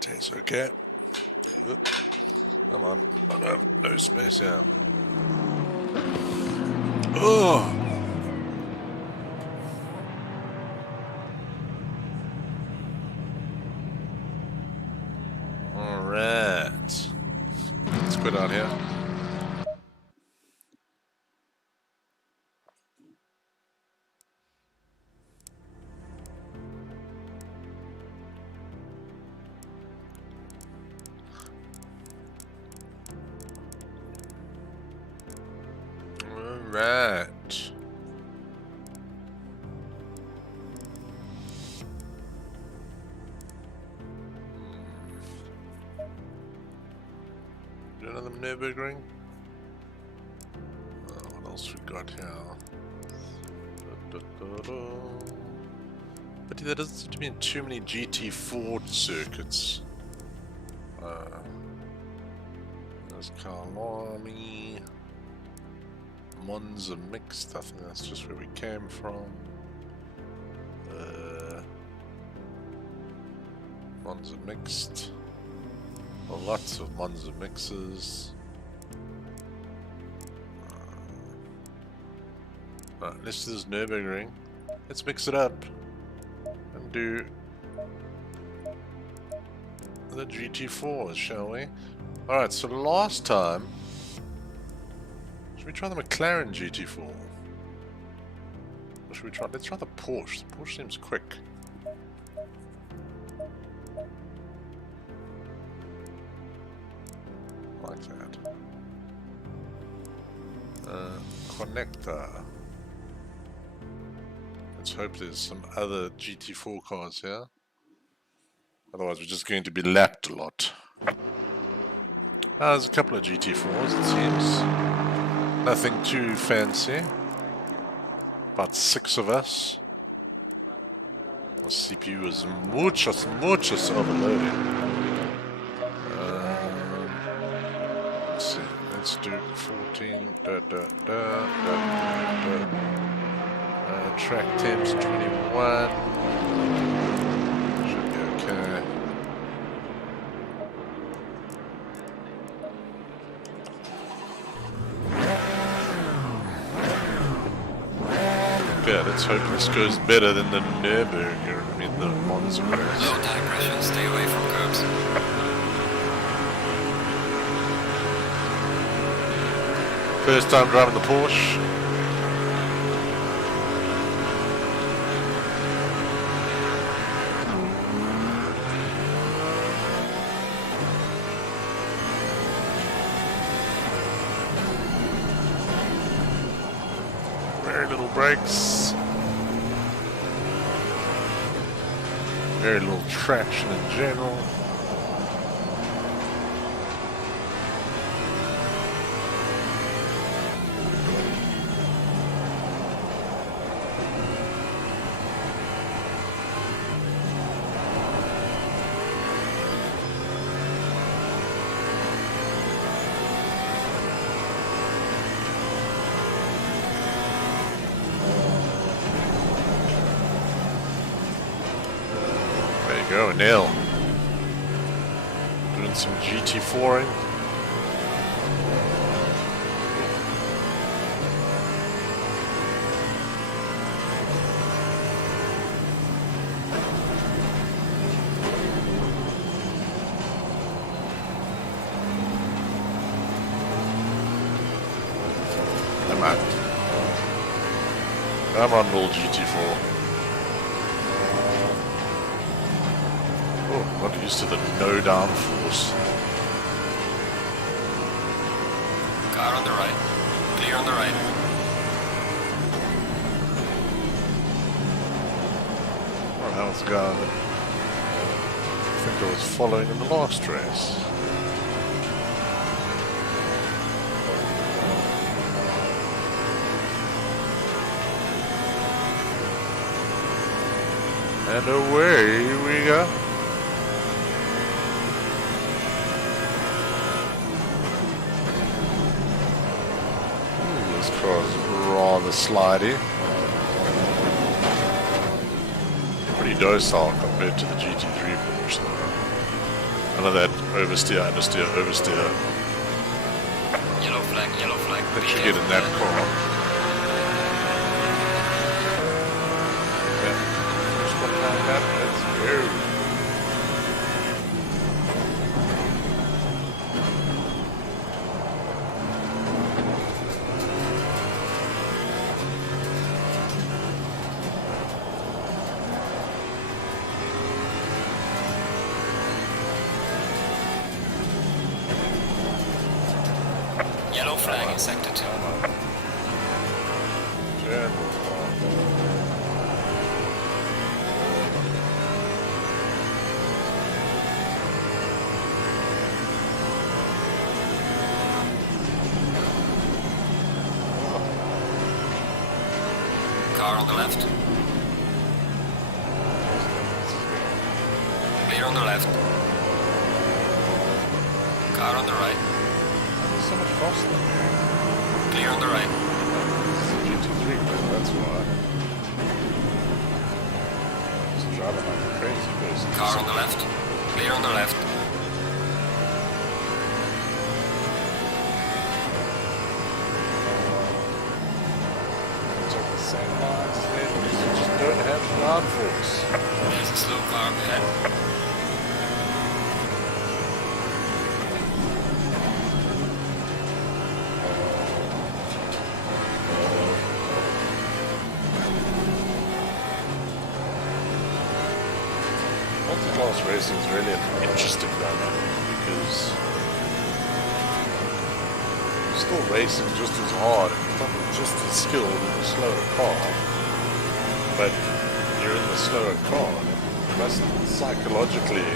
Tastes okay. Oh, come on. Oh, no space here. Oh! Alright. Let's quit out here. Alright. Do another Nürburgring? What else we got here? But there doesn't seem to be too many GT4 circuits. There's Carlami. Monza mixed, I think that's just where we came from. Monza mixed. Well, lots of Monza mixes. Right, let's do this Nürburgring. Let's mix it up and do the GT4s, shall we? Alright, so last time, should we try the McLaren GT4? Or should we try, let's try the Porsche. The Porsche seems quick. Like that. Connector. Let's hope there's some other GT4 cars here. Otherwise we're just going to be lapped a lot. There's a couple of GT4s it seems. Nothing too fancy. About 6 of us. The CPU is muchos overloaded. Let's see. Let's do 14. Track temps 21. Should be okay. Yeah, let's hope this goes better than the Nürburgring, I mean the Monza race. Low tire pressure, stay away from curbs. First time driving the Porsche. Very little brakes. Very little traction in general. Go, Neil. Doing some GT4ing. Come on, little GT4. Oh, got used to the no downforce. Car on the right. Clear on the right. Oh, how it's going. I think I was following in the last race. And away we go. Ooh, this car's rather slidey. Pretty docile compared to the GT3 Porsche. None of that oversteer, understeer, oversteer Yellow flag, yellow flag. that you get in that car. Okay. First one down that, let's go. Yellow flag in sector 2. Car on the left. Clear on the left. Car on the right. It's so much faster. Clear on the right. This is a GT3, but that's why. Just driving like a crazy person. Car on the left. Clear on the left. Check the same lines there. You just don't have the downforce. There's a slow car ahead. Multi-class racing is really an interesting dynamic because you're still racing just as hard and just as skilled in a slower car, but you're in the slower car and it must psychologically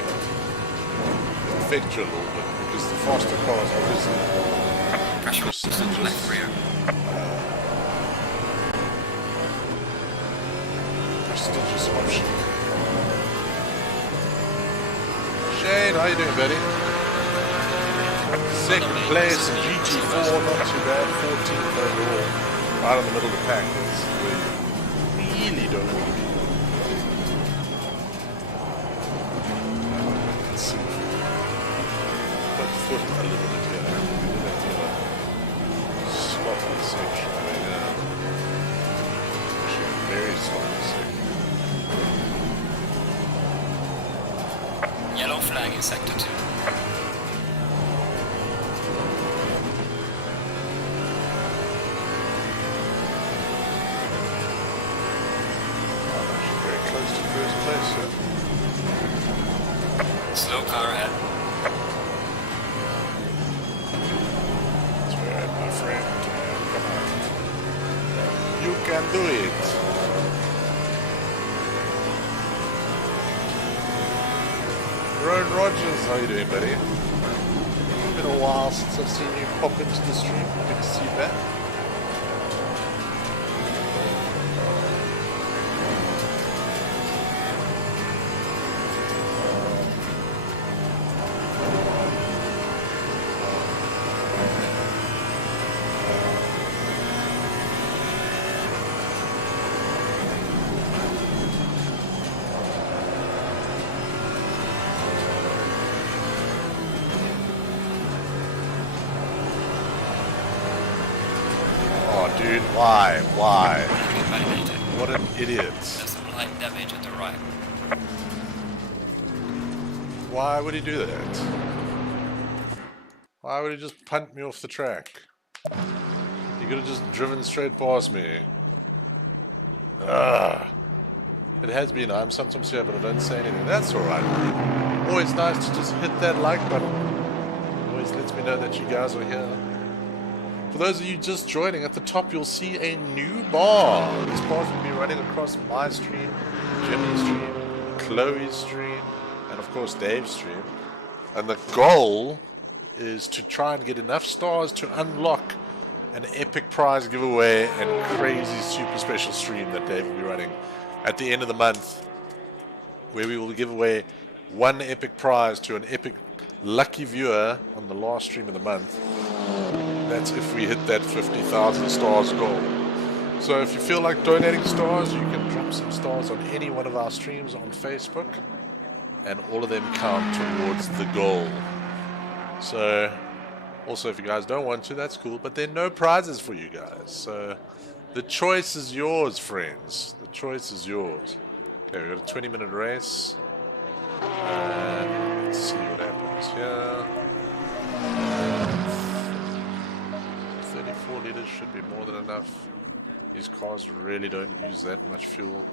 affect you a little bit because the faster cars obviously Pressure left rear. prestigious option. Shane, how you doing, buddy? Second place in GT4, not too bad. 14th overall. Right in the middle of the pack. That's where you really don't want to be. Let's see. That foot a little bit here. Sloppy section right now. Actually, a very sloppy section. Yellow flag in sector 2. Very close to first place here. Slow car ahead. That's right, my friend. Come on. You can do it. Ron Rogers, how you doing, buddy? Been a while since I've seen you pop into the stream. Good to see you back. Dude, why? Why? What an idiot. There's some light damage at the right. Why would he do that? Why would he just punt me off the track? He could have just driven straight past me. It has been. I'm sometimes here, but I don't say anything. That's alright. Always nice to just hit that like button. Always lets me know that you guys are here. For those of you just joining, at the top you'll see a new bar. These bars will be running across my stream, Jimmy's stream, Chloe's stream, and of course Dave's stream. And the goal is to try and get enough stars to unlock an epic prize giveaway and crazy super special stream that Dave will be running at the end of the month, where we will give away one epic prize to an epic lucky viewer on the last stream of the month. That's if we hit that 50,000 stars goal. So if you feel like donating stars, you can drop some stars on any one of our streams on Facebook, and all of them count towards the goal. So also, if you guys don't want to, that's cool, but there are no prizes for you guys. So the choice is yours, friends. The choice is yours. Okay, we've got a 20-minute race. Let's see what happens here. 34 liters should be more than enough. These cars really don't use that much fuel.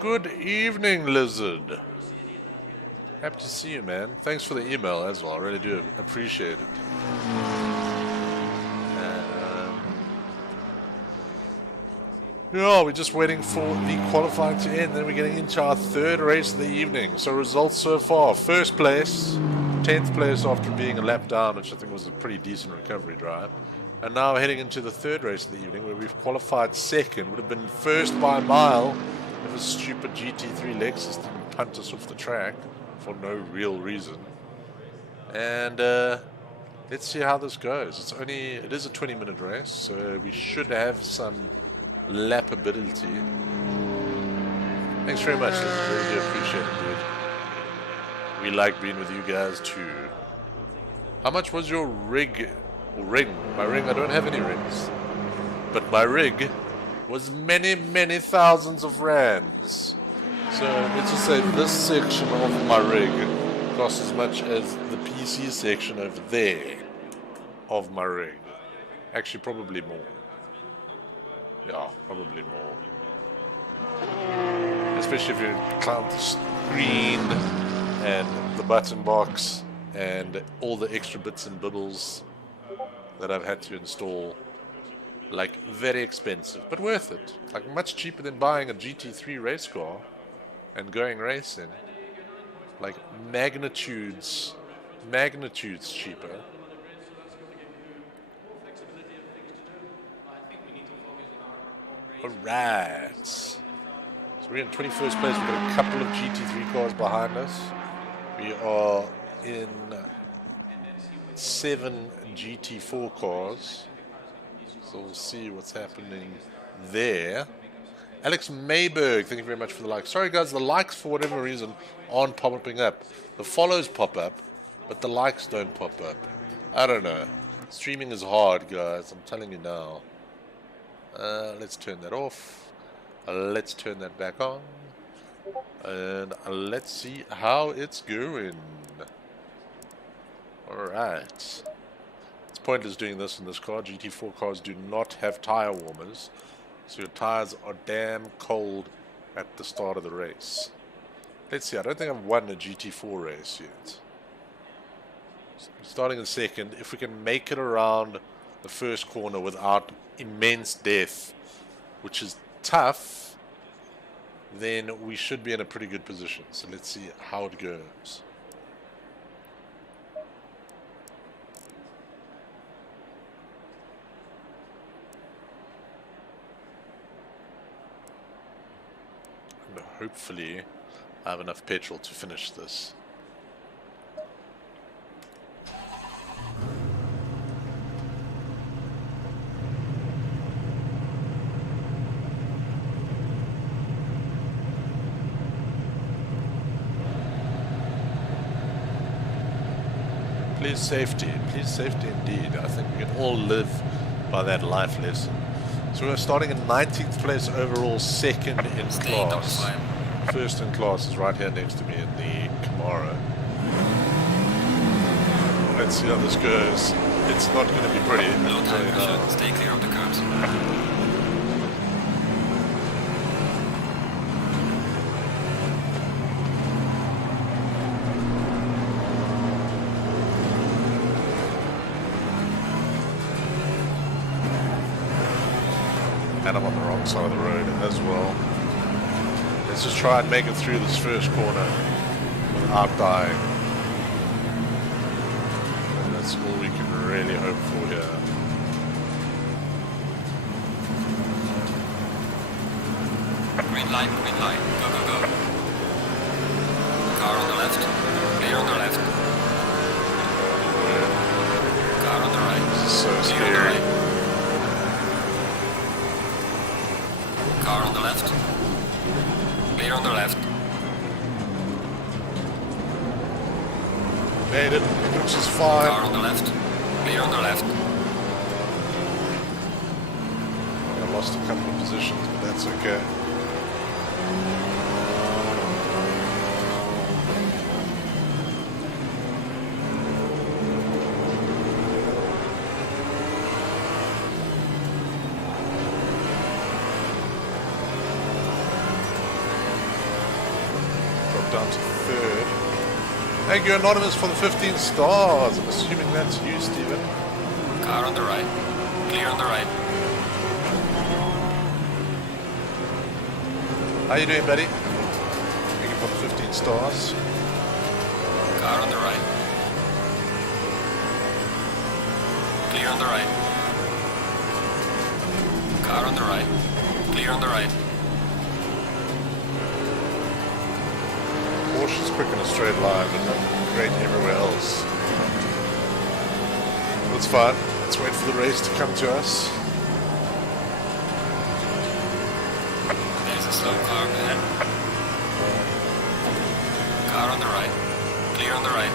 Good evening, Lizard. Happy to see you, man. Thanks for the email as well. I really do appreciate it. Yeah, we're just waiting for the qualifying to end. Then we're getting into our third race of the evening. So results so far: first place, 10th place after being a lap down, which I think was a pretty decent recovery drive. And now heading into the third race of the evening, where we've qualified second. Would have been first by a mile if a stupid GT3 Lexus didn't punt us off the track for no real reason. And let's see how this goes. It is a 20-minute race, so we should have some lapability. Thanks very much. I really do appreciate it, dude. We like being with you guys too. How much was your rig? Ring? My ring? I don't have any rings. But my rig was many, many thousands of rands. So let's just say this section of my rig costs as much as the PC section over there of my rig. Actually, probably more. Yeah, probably more. Especially if you count the screen and the button box and all the extra bits and bibbles that I've had to install. Like, very expensive, but worth it. Like, much cheaper than buying a GT3 race car and going racing. Like, magnitudes cheaper. Alright. So we're in 21st place. We've got a couple of GT3 cars behind us. We are in 7 GT4 cars. So we'll see what's happening there. Alex Mayberg, thank you very much for the like. Sorry guys, the likes for whatever reason aren't popping up. The follows pop up, but the likes don't pop up. I don't know. Streaming is hard, guys. I'm telling you now. Let's turn that off. Let's turn that back on. And let's see how it's going. Alright. It's pointless doing this in this car. GT4 cars do not have tire warmers. So your tires are damn cold at the start of the race. Let's see. I don't think I've won a GT4 race yet. Starting in second. If we can make it around the first corner without immense death, which is tough, then we should be in a pretty good position. So let's see how it goes. And hopefully I have enough petrol to finish this. Please safety indeed. I think we can all live by that life lesson. So we're starting in 19th place overall, second in class. First in class is right here next to me in the Camaro. Let's see how this goes. It's not going to be pretty. No time vision. Stay clear of the curbs. And I'm on the wrong side of the road as well. Let's just try and make it through this first corner without dying. And that's all we can really hope for here. Green light, go, go, go. Car on the left, clear on the left. Car on the right, This is so clear on the scary. right. Car on the left, clear on the left. Made it, which is fine. Car on the left, clear on the left. I lost a couple of positions, but that's okay. Down to third. Thank you, Anonymous, for the 15 stars. I'm assuming that's you, Stephen. Car on the right, clear on the right. How you doing, buddy? Thank you for the 15 stars. Car on the right. Clear on the right. Car on the right. Clear on the right. Porsche's quick in a straight line, but not great everywhere else. That's fine. Let's wait for the race to come to us. There's a slow car ahead. Car on the right. Clear on the right.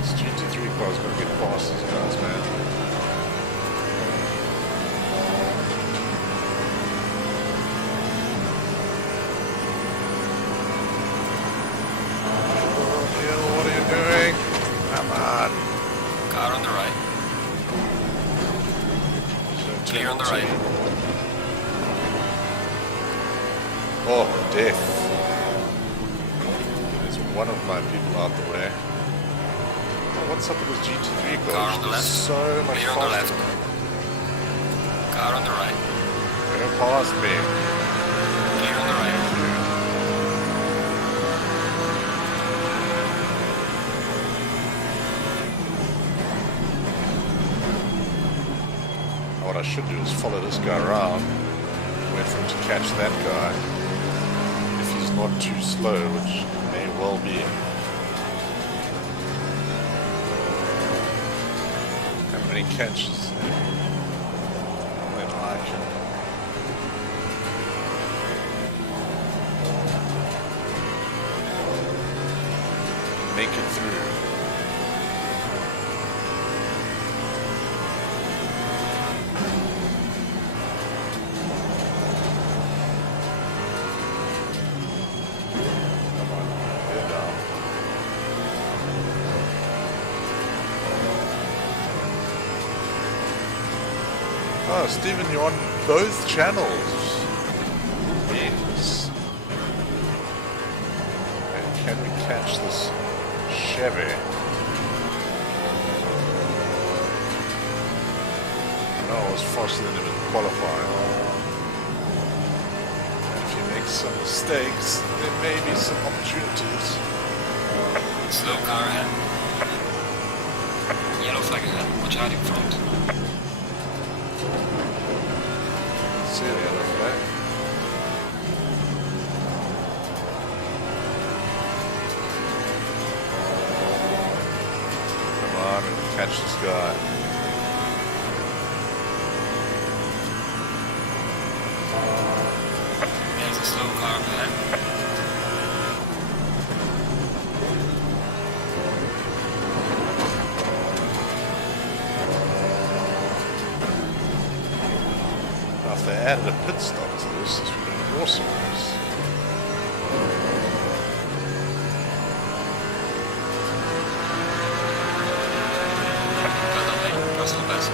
This GT3 car's gonna get past these guys, man. What are you doing? Come on. Car on the right. Clear on the right. Oh, death. There's one of my people out the way. Oh, what's up with this GT3 car? Car on the left. So much Clear on the faster. left. Car on the right. Go past me. Clear on the right. What I should do is follow this guy around, wait for him to catch that guy, if he's not too slow, which may well be. How many catches? Then I can make it through. Oh, Stephen, you're on both channels. Yes. And can we catch this Chevy? No, I was faster than him in qualifying. And if he makes some mistakes, there may be some opportunities. Slow car ahead. Yellow flag ahead. Watch out in front. See the yellow flag. Come on, and catch this guy. if they added a pit stop to this, this would be an awesome race. Personal best.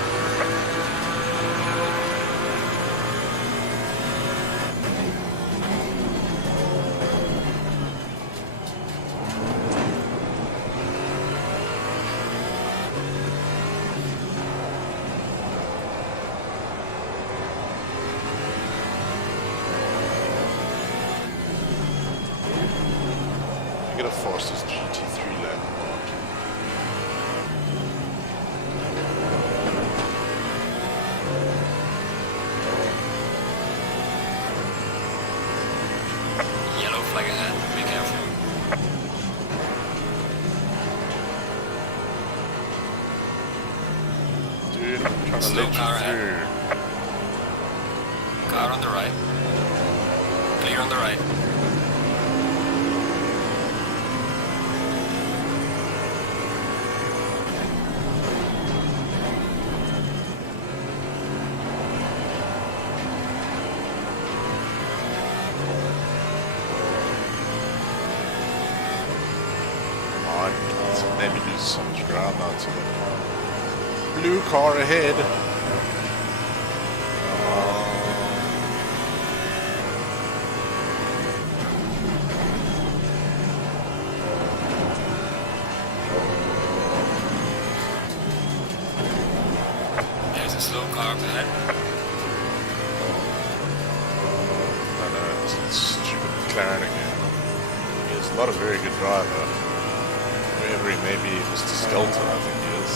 Get a fastest GT3 lap. Yellow flag ahead, be careful. Dude, I'm trying to Slow let car you ahead. through. Car on the right. Clear on the right. Maybe lose so much ground now to the blue car ahead. There's a slow car up ahead. I know, it's stupid McLaren again. He's not a very good driver. Wherever he may be, Mr. Skelton, I think he is.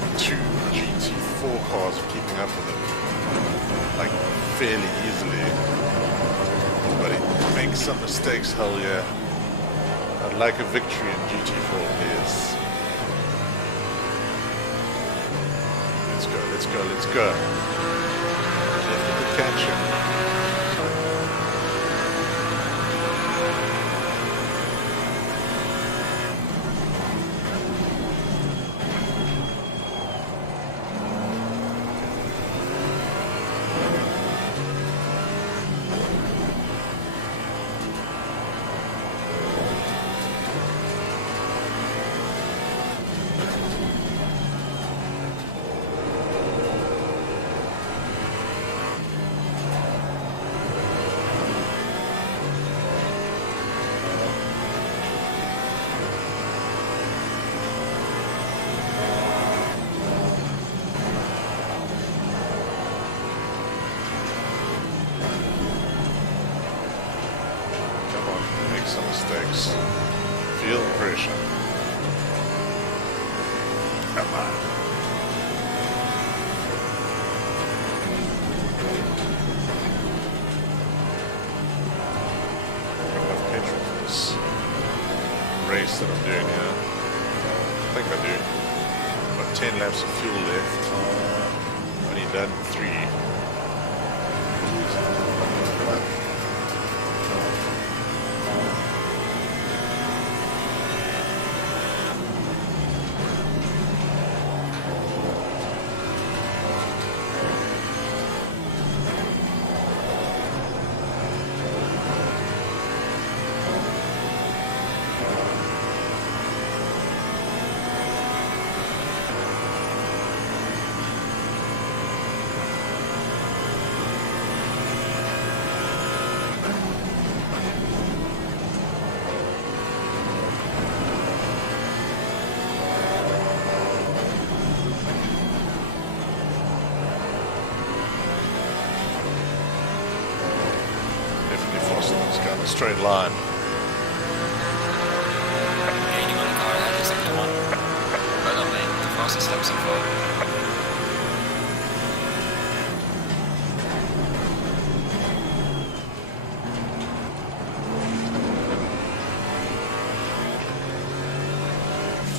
The two GT4 cars are keeping up with him, like, fairly easily. But he makes some mistakes, hell yeah. I'd like a victory in GT4, please. Let's go, let's go, let's go. Definitely catch him. Some mistakes. Feel the pressure. Come on. Got enough petrol for this race that I'm doing here. I think I do. Got 10 laps of fuel left. Only done 3. It's got a straight line. Gaining on the car ahead is second one. Right on lane, the fastest lap so far.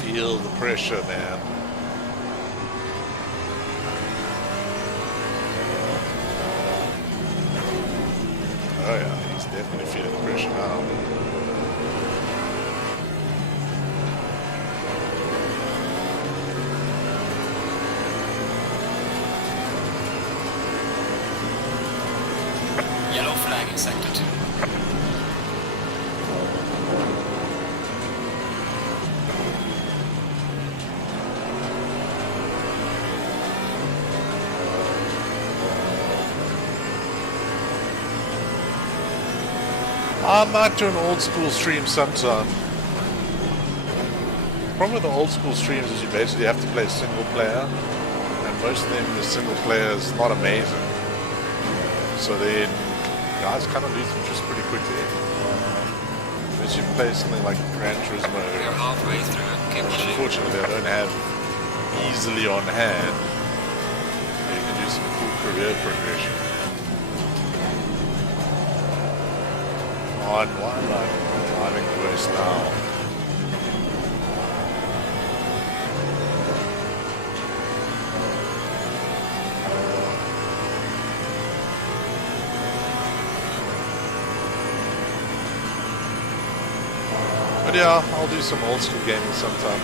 Feel the pressure, man. Oh yeah, he's definitely feeling the pressure now. I might do an old school stream sometime. The problem with the old school streams is you basically have to play single player, and most of them the single player is not amazing. So then guys kind of lose interest pretty quickly. Unless you play something like Gran Turismo, We are halfway through. Keep which pushing. unfortunately I don't have easily on hand. You can do some cool career progression. On why am I driving worse now? But yeah, I'll do some old school gaming sometime.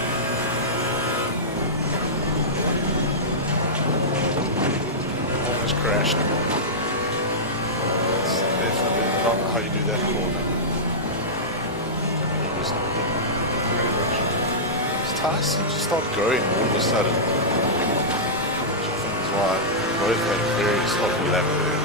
Almost crashed. That's definitely not how you do that corner. You just very much. These tires seem to start going all of a sudden. Which I think is why we both had a very sloppy lap there.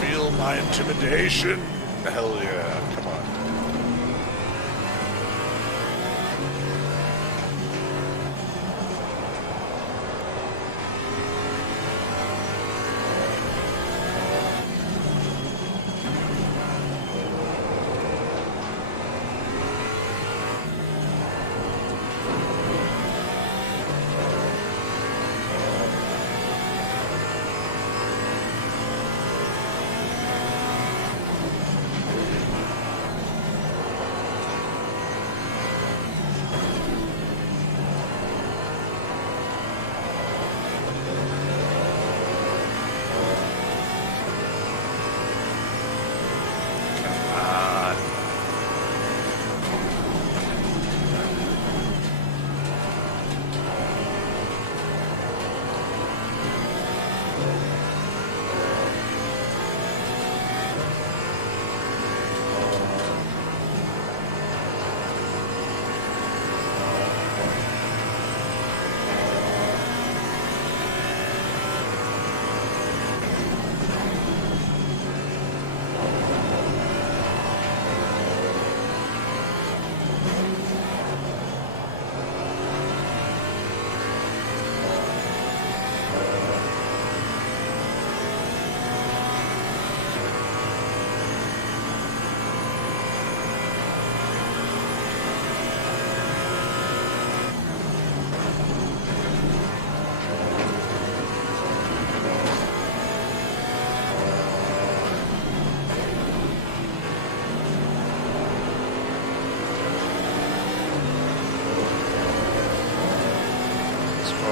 Feel my intimidation. Hell yeah, come on.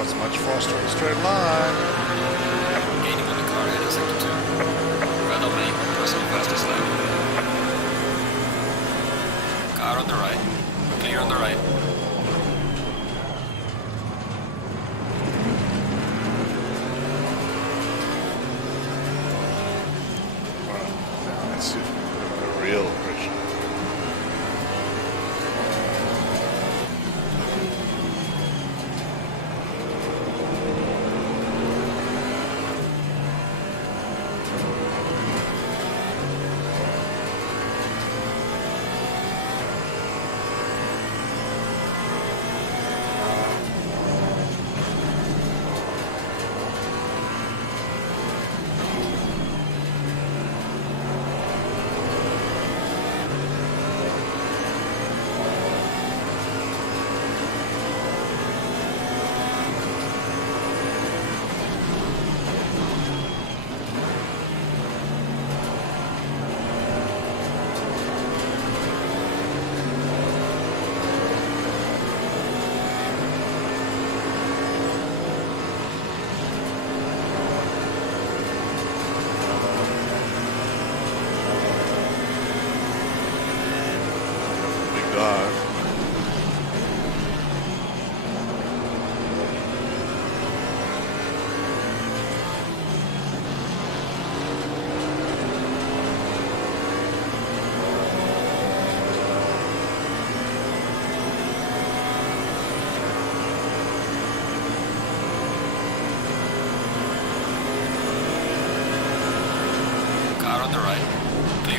It's much faster in a straight line. Gaining on the car ahead in sector 2. Red on me, personal fastest lap. Car on the right. Clear on the right. Now that's a real pressure.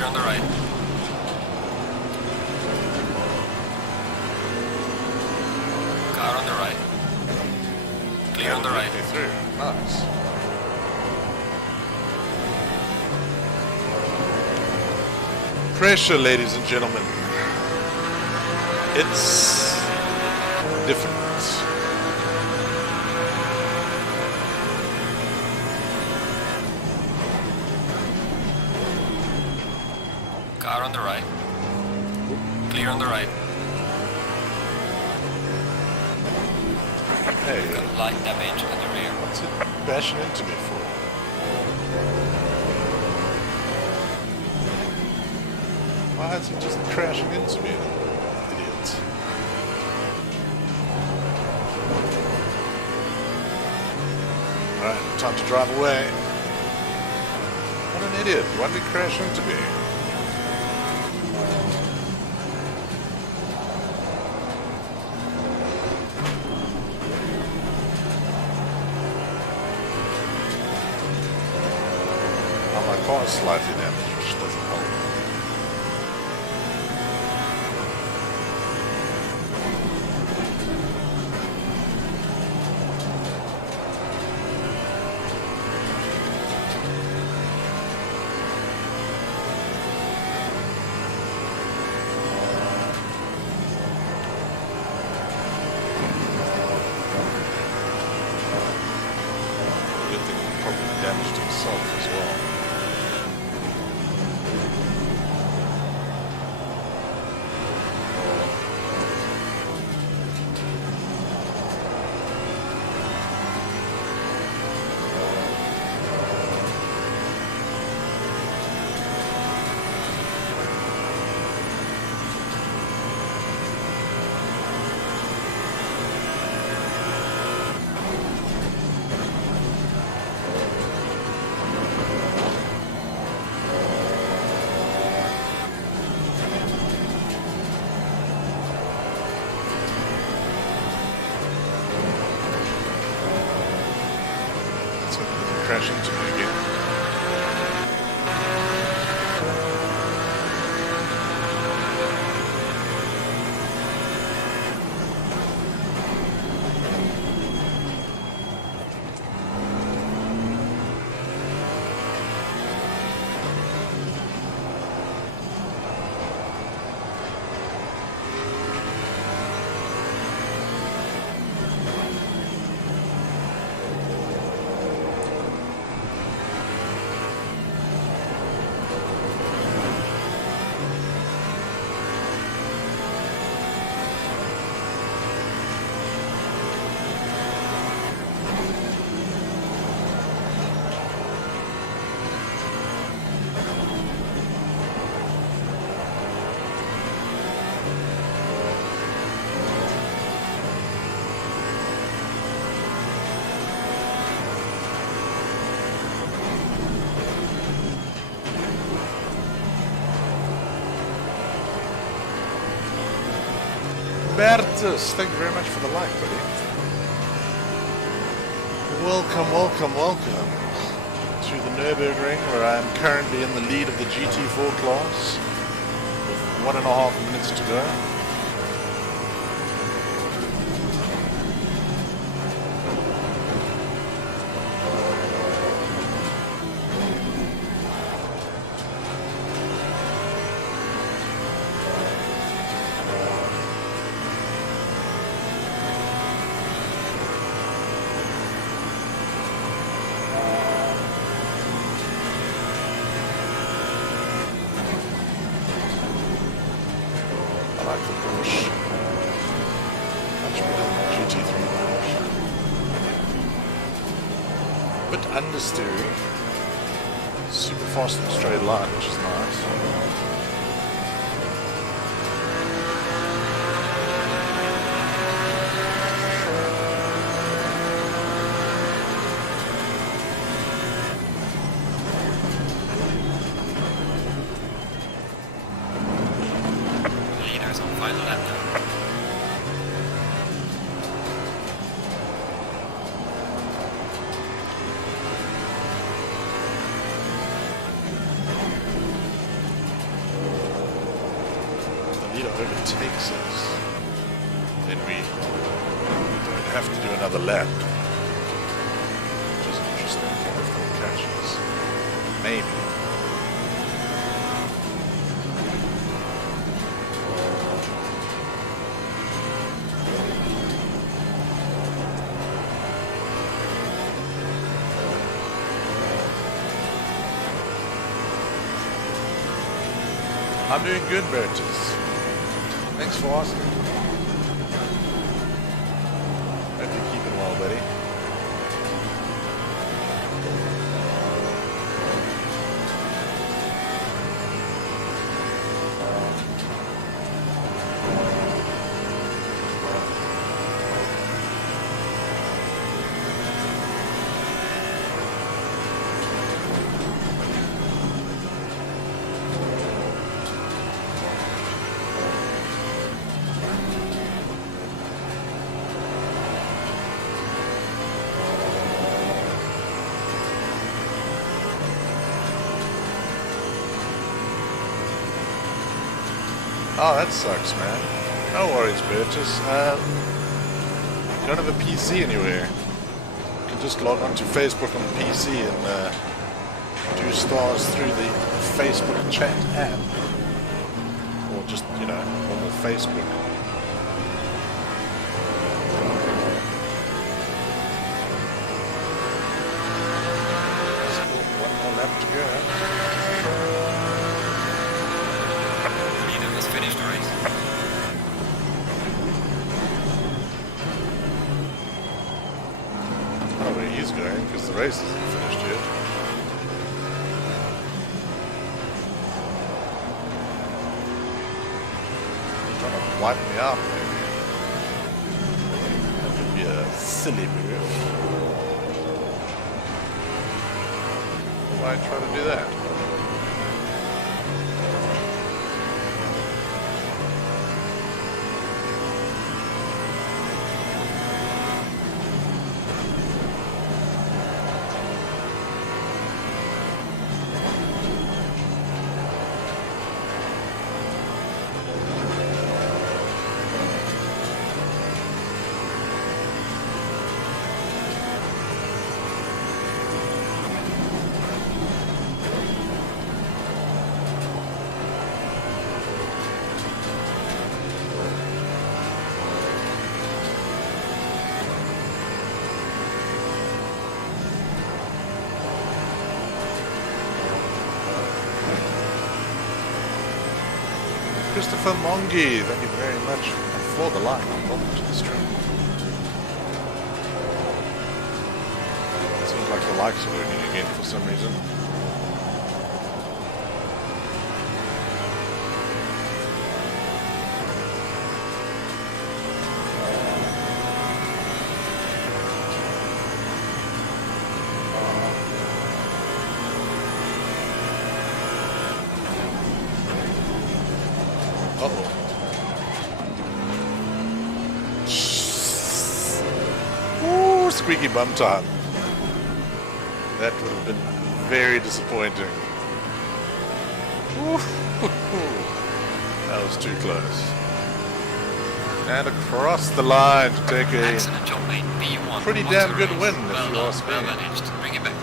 Clear on the right. Car on the right. Clear on the right. Me through. Nice. Pressure, ladies and gentlemen. It's different. Car on the right. Clear on the right. Hey, Got light damage at the rear. what's it bashing into me for? Why is he just crashing into me? Idiot. Alright, time to drive away. What an idiot. Why did he crash into me? Oh, my car is slightly damaged, which doesn't help. Good thing he probably damaged himself as well. So he doesn't crash into me again. Bertus, thank you very much for the like, buddy. Welcome, welcome, welcome to the Nürburgring, where I am currently in the lead of the GT4 class with 1.5 minutes to go. I like the Porsche. Much better than the GT3 Porsche. Bit understeery. Super fast and straight line, which is nice. Leaders on final lap now. leader overtakes us, then we don't have to do another lap. Which is interesting if they catch us. Maybe. I'm doing good, Burgess. Thanks for asking. Hope you're keeping well, buddy. Oh, that sucks, man. No worries, Burgess. You don't have a PC anywhere. You can just log on to Facebook on the PC and do stars through the Facebook chat app. Or just, you know, normal Facebook. Still one more lap to go. Finished the race. Oh, where he's going, because the race isn't finished yet. He's trying to wipe me out, maybe. That would be a silly move. Why try to do that? Christopher Mongi, thank you very much for the like. Welcome to the stream. It seems like the likes are working again for some reason. Squeaky bum time. That would have been very disappointing. That was too close. And across the line to take a pretty damn good win, if you ask me. Bring it back.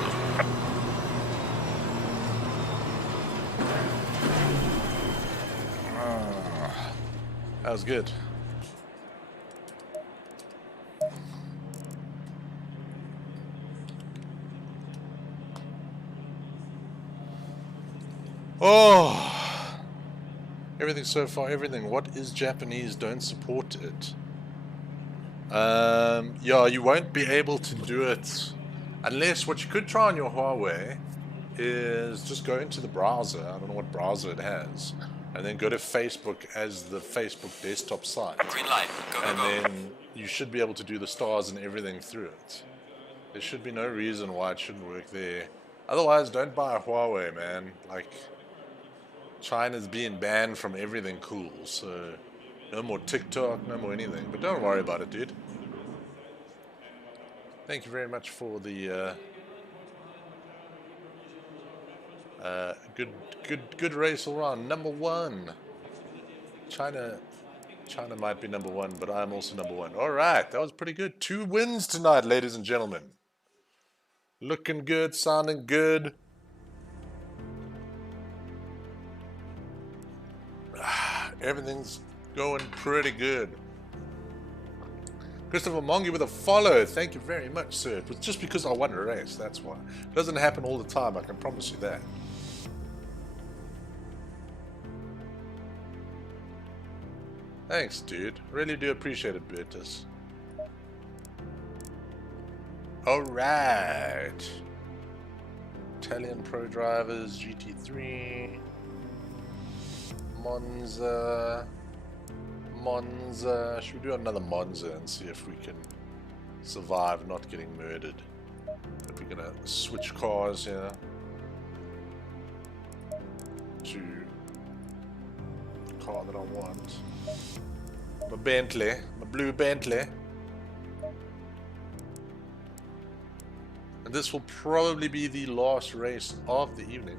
That was good. Oh, everything so far, everything. What is Japanese? Don't support it. Yeah, you won't be able to do it unless what you could try on your Huawei is just go into the browser. I don't know what browser it has, and then go to Facebook as the Facebook desktop site. Green light. Go, go, and go. then you should be able to do the stars and everything through it. There should be no reason why it shouldn't work there. Otherwise, don't buy a Huawei, man. Like, China's being banned from everything cool, so no more TikTok, no more anything. But don't worry about it, dude. Thank you very much for the good race all round. Number 1, China might be number one, but I'm also number one. All right, that was pretty good. 2 wins tonight, ladies and gentlemen. Looking good, sounding good. Everything's going pretty good. Christopher Mongi with a follow. Thank you very much, sir. It was just because I won a race, that's why. It doesn't happen all the time, I can promise you that. Thanks, dude. Really do appreciate it, Bertus. Alright. Italian Pro Drivers, GT3. Monza. Should we do another Monza and see if we can survive not getting murdered? But we're gonna switch cars here to the car that I want. My Bentley, my blue Bentley. And this will probably be the last race of the evening.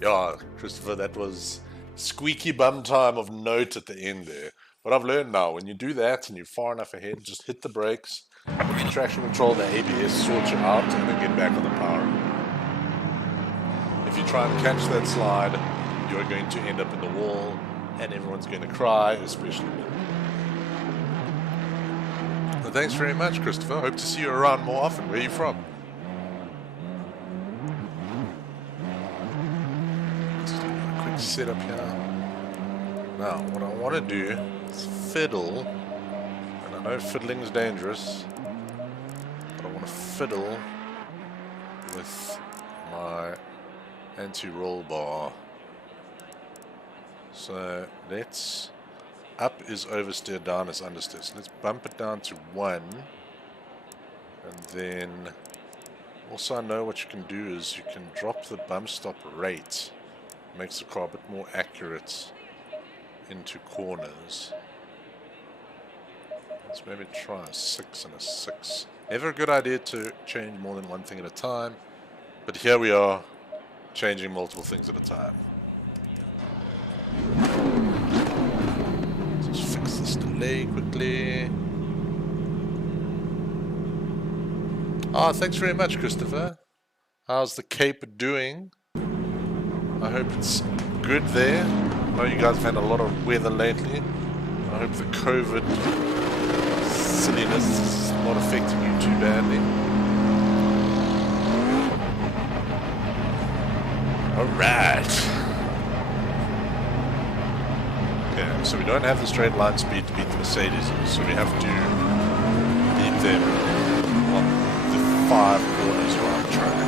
Yeah, Christopher, that was squeaky bum time of note at the end there. What I've learned now, when you do that and you're far enough ahead, just hit the brakes, traction control, the ABS sort you out, and then get back on the power. If you try and catch that slide, you're going to end up in the wall, and everyone's going to cry, especially me. Well, thanks very much, Christopher. Hope to see you around more often. Where are you from? Just do a quick setup here. Now, what I want to do is fiddle, and I know fiddling is dangerous, but I want to fiddle with my anti-roll bar. So let's, up is oversteer, down is understeer. So let's bump it down to 1, and then also I know what you can do is you can drop the bump stop rate. It makes the car a bit more accurate into corners. Let's maybe try a 6 and a 6. Never a good idea to change more than one thing at a time, but here we are changing multiple things at a time. Let's fix this delay quickly. Ah, thanks very much, Christopher. How's the Cape doing? I hope it's good there. I know you guys have had a lot of weather lately. I hope the COVID silliness is not affecting you too badly. Alright. Okay, so we don't have the straight line speed to beat the Mercedes, so we have to beat them on the 5 corners around the track.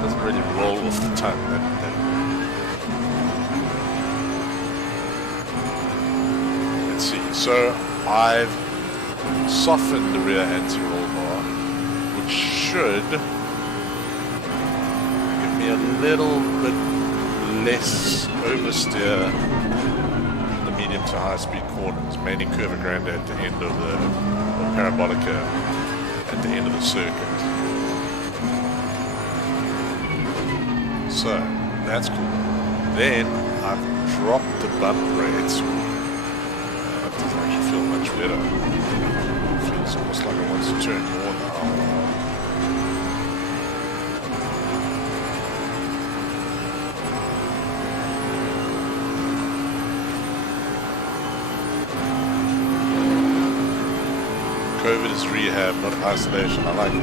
Doesn't really roll off the tongue. Let's see. So I've softened the rear anti-roll bar, which should give me a little bit less oversteer in the medium to high speed corners, mainly Curva Grande at the end of the Parabolica at the end of the circuit. So that's cool. Then I've dropped the bump rates. That doesn't actually feel much better. It feels almost like it wants to turn more now. COVID is rehab, not isolation. I like that.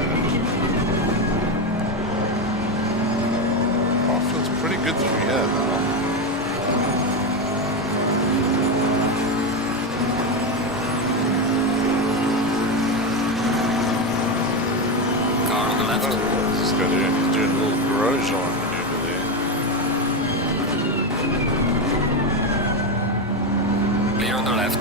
Oh, it feels pretty good through here now. Car on the left. Oh, what's this guy doing? He's doing a little Grosjean maneuver there. Clear on the left.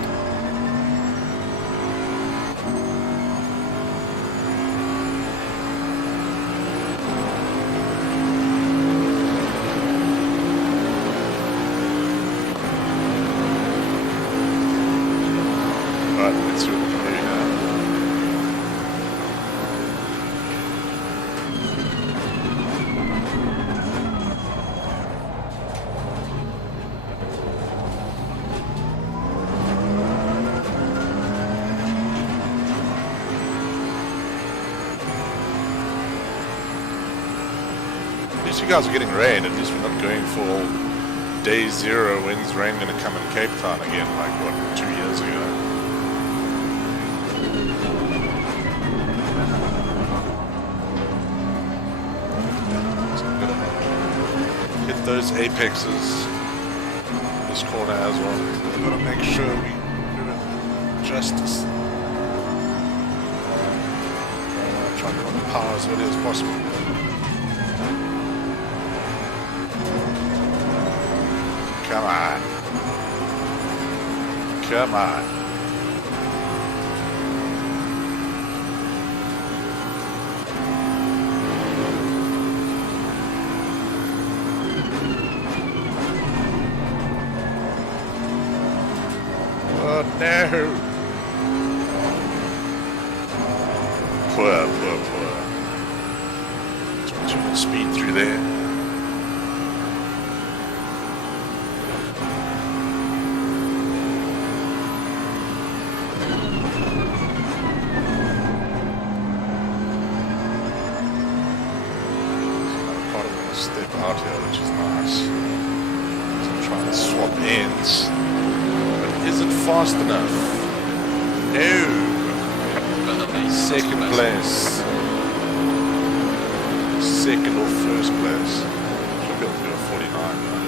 Let's see what we can do here. least you guys are getting rain. At least we're not going for day zero. When's rain going to come in Cape Town again? Like, what, 2 years ago? So I'm going to hit those apexes. This corner as well. We've got to make sure we do it justice. Try and run the power as early as possible. Come on. Come on. Oh no. Poor. Too much speed through there. Step out here, which is nice. So I'm trying to swap ends, but is it fast enough? No. Second place. Second or first place. Should be able to do a 49 now.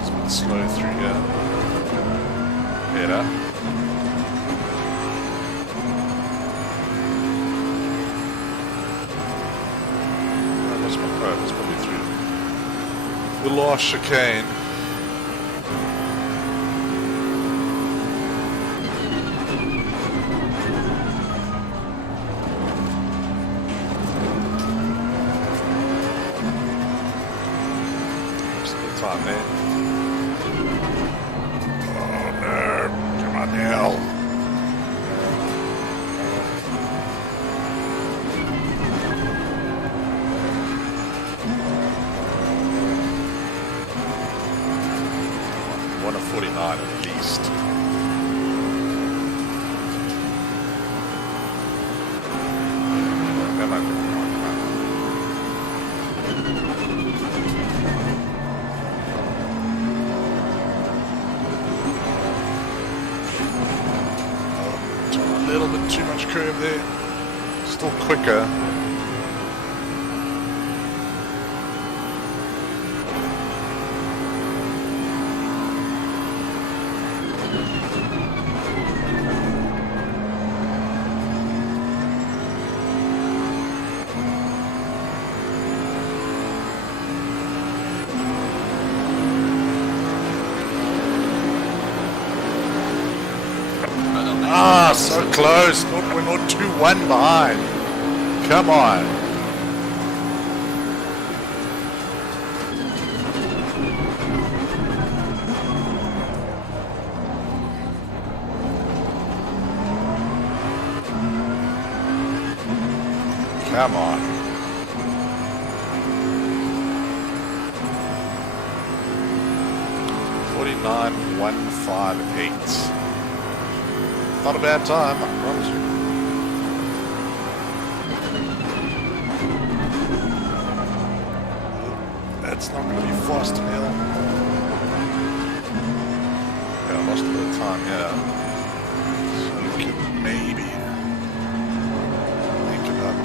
It's a bit slow through here. Better. It's probably through the last chicane. Just a bit of time there. Oh no, come on now. One of 49 at least. Come on. Oh, a little bit too much curve there. Still quicker. Ah, so close. We're not 2-1 behind. Come on. Come on. $49,158. Not a bad time, I promise you. That's not going to be fast enough. Yeah, I lost a bit of time here. So we can maybe make it up.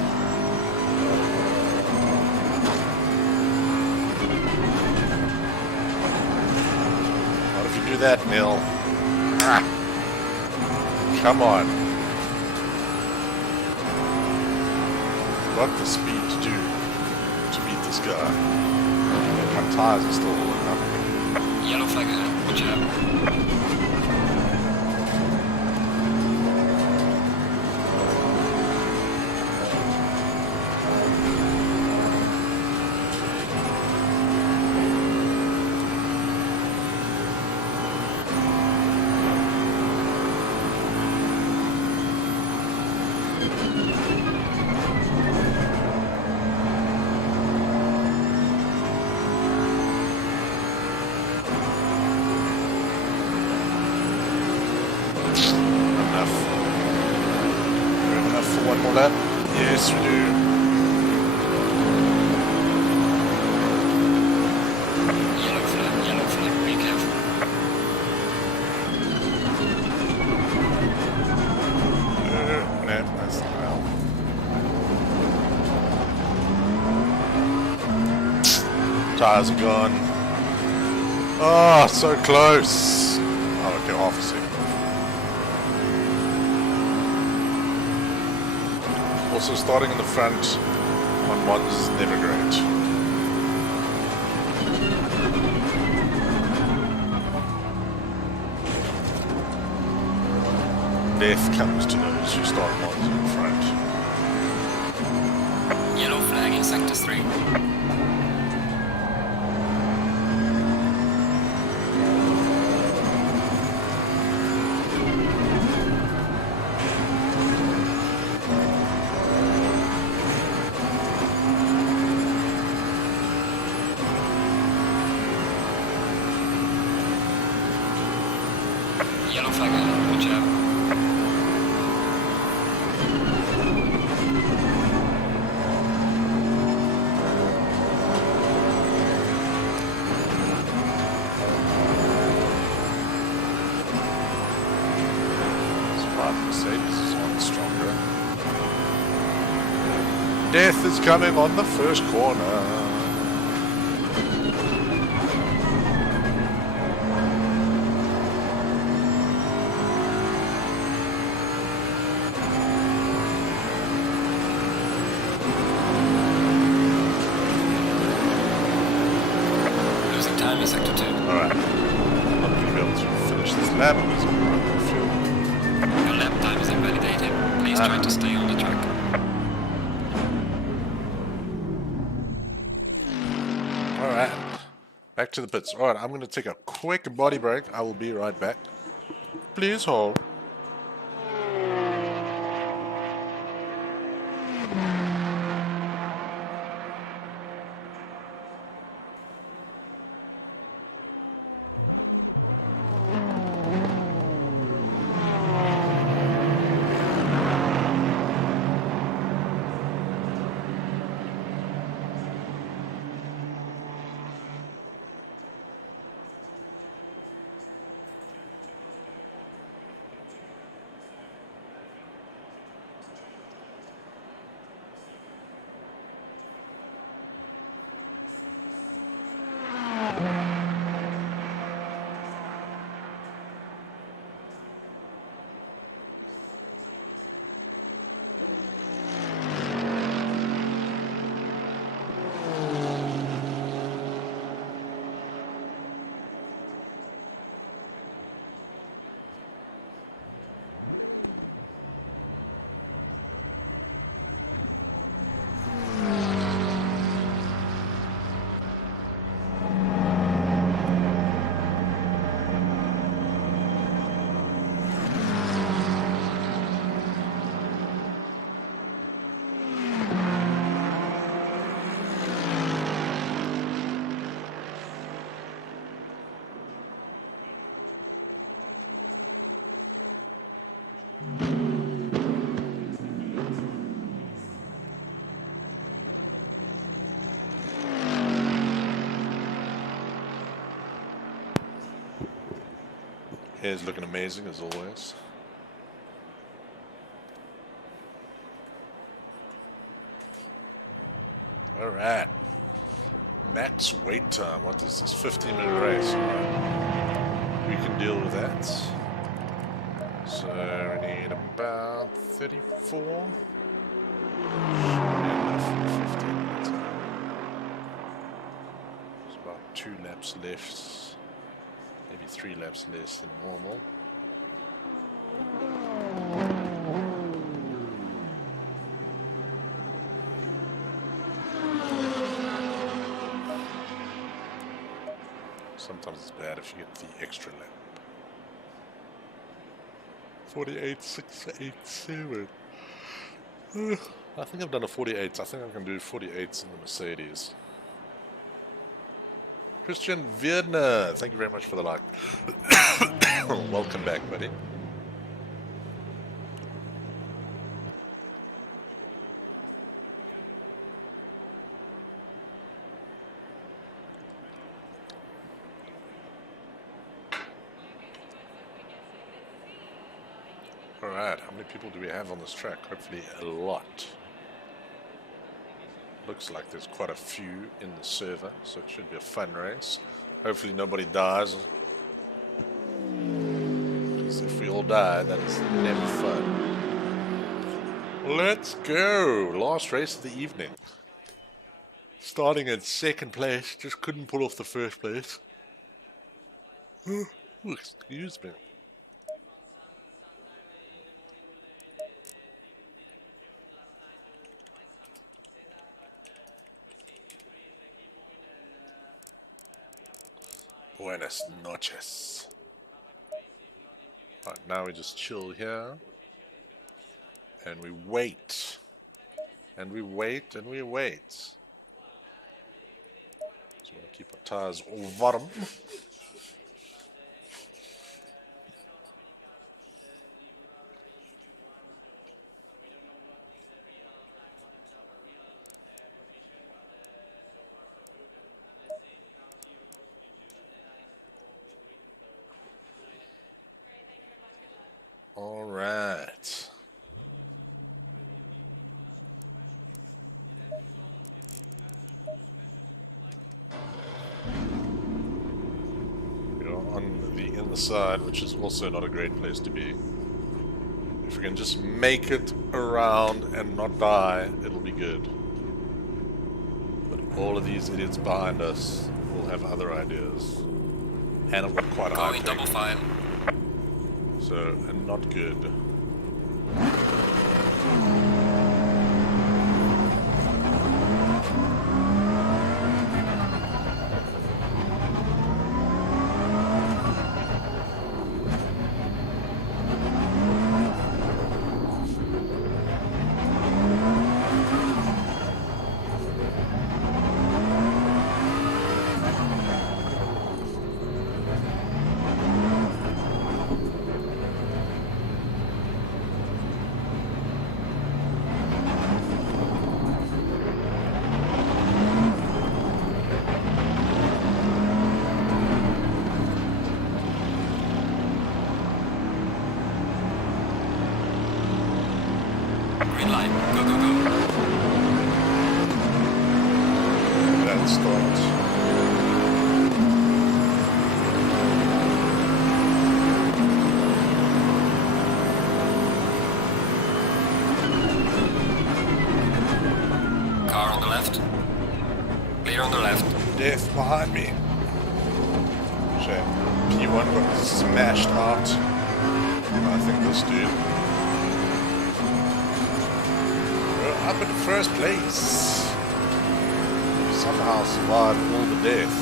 What if you do that, Neil? Ah. Come on. Got the speed to do to beat this guy. My tires are still holding up. Yellow flag ahead. Watch out. more lap? Yes, we do. Yellow flag, be careful. No, that's not well. Tires are gone. Oh, so close. Oh, okay, half a second. Also, starting in the front on mods is never great. Death comes to those who start mods in front. Yellow flag in sector 3. Yellow flag ahead, watch out. Mercedes is on stronger. Death is coming on the first corner. Losing time in sector 2. Alright. I'm not going to be able to finish this lap. I'm just going to run the fuel. Your lap time is invalidated. Please try to stay on the track. Alright. Back to the pits. Alright, I'm going to take a quick body break. I will be right back. Please hold. Hair's looking amazing as always. Alright. Max wait time. What is this? 15-minute race. Alright. We can deal with that. So we need about 34. And 15 minutes. There's about 2 laps left. Maybe 3 laps less than normal. Sometimes it's bad if you get the extra lap. 48.687. I think I've done a 48. I think I can do 48s in the Mercedes. Christian Viedner, thank you very much for the like. Welcome back, buddy. Alright, how many people do we have on this track? Hopefully a lot. Looks like there's quite a few in the server, so it should be a fun race. Hopefully nobody dies. Because if we all die, that is never fun. Let's go! Last race of the evening. Starting in second place, just couldn't pull off the first place. Ooh, excuse me. Buenas noches. Right, now we just chill here. And we wait. And we wait and we wait. So we want to keep our tires all warm. All right. We're on the inside, which is also not a great place to be. If we can just make it around and not die, it'll be good. But all of these idiots behind us will have other ideas. And I've got quite a high Going double file. So, and not good. Green light. Go, go, go. That starts. Car on the left. Clear on the left. Death behind me. Shame. P1 got smashed out. I think this dude. We're up in first place. Somehow survived all the death.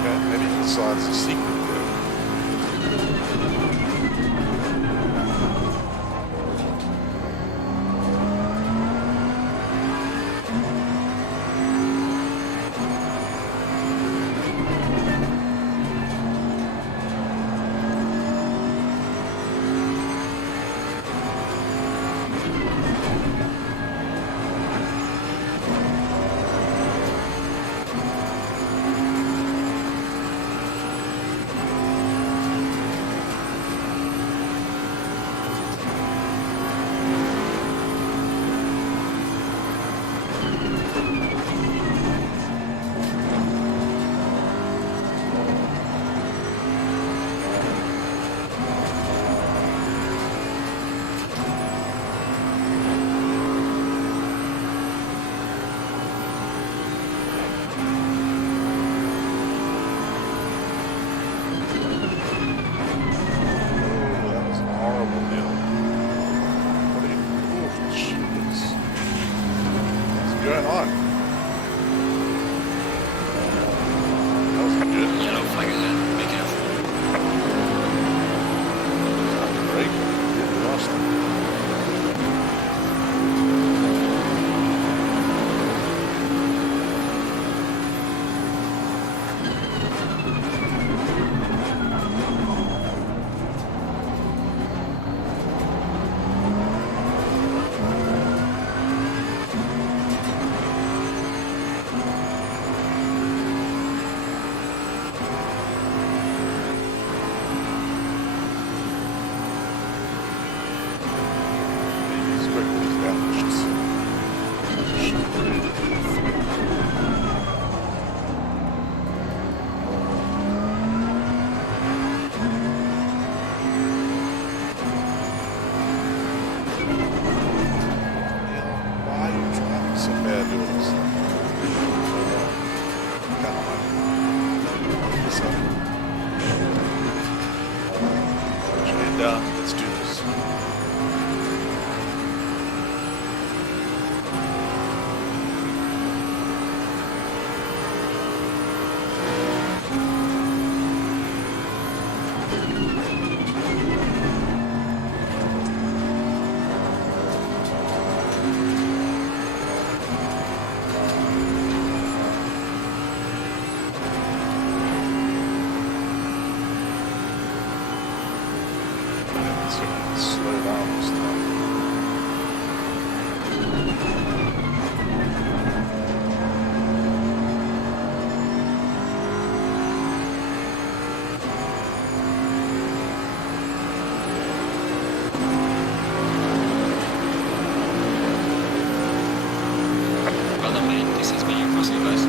Okay, maybe inside is a secret there. Going on. That was good. Yellow flag ahead. Be careful. Break. Really lost it. see you guys.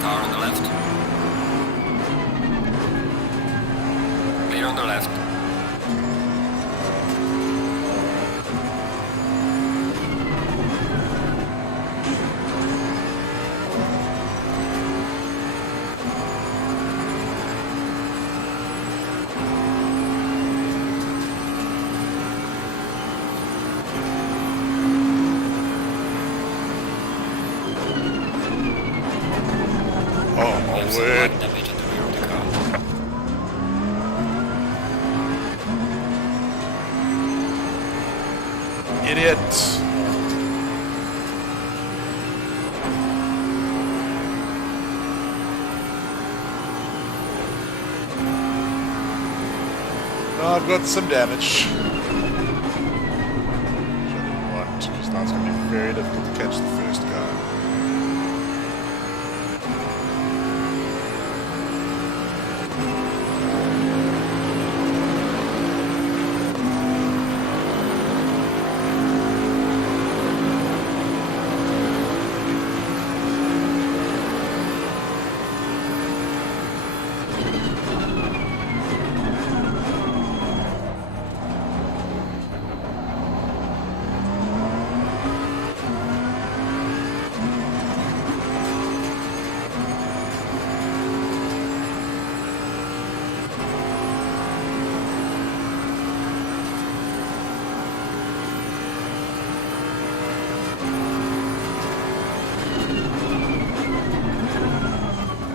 Car on the left. Clear on the left. Oh my There's word. some damage at the rear of the car. Idiot. No, I've got some damage. Which I didn't want, because now it's going to be very difficult to catch the first guy.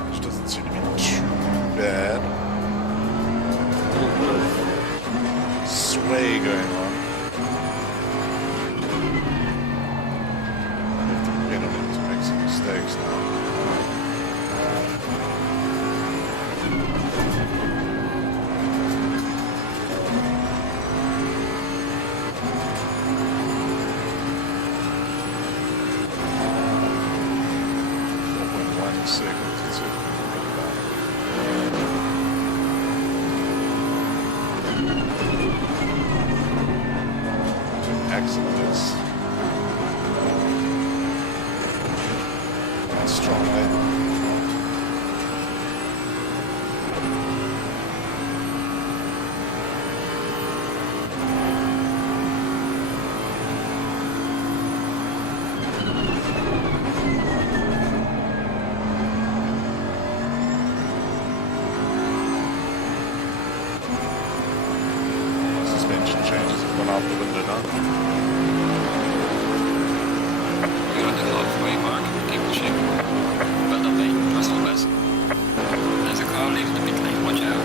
Which doesn't seem to be too bad. A little bit of sway going on. I have to depend on him to make some mistakes now. Seconds, it's accident is strong, changes have gone out the window now. You're on the halfway mark. Keep pushing. Well done, mate. That's all best. There's a car leaving the pit lane. Watch out.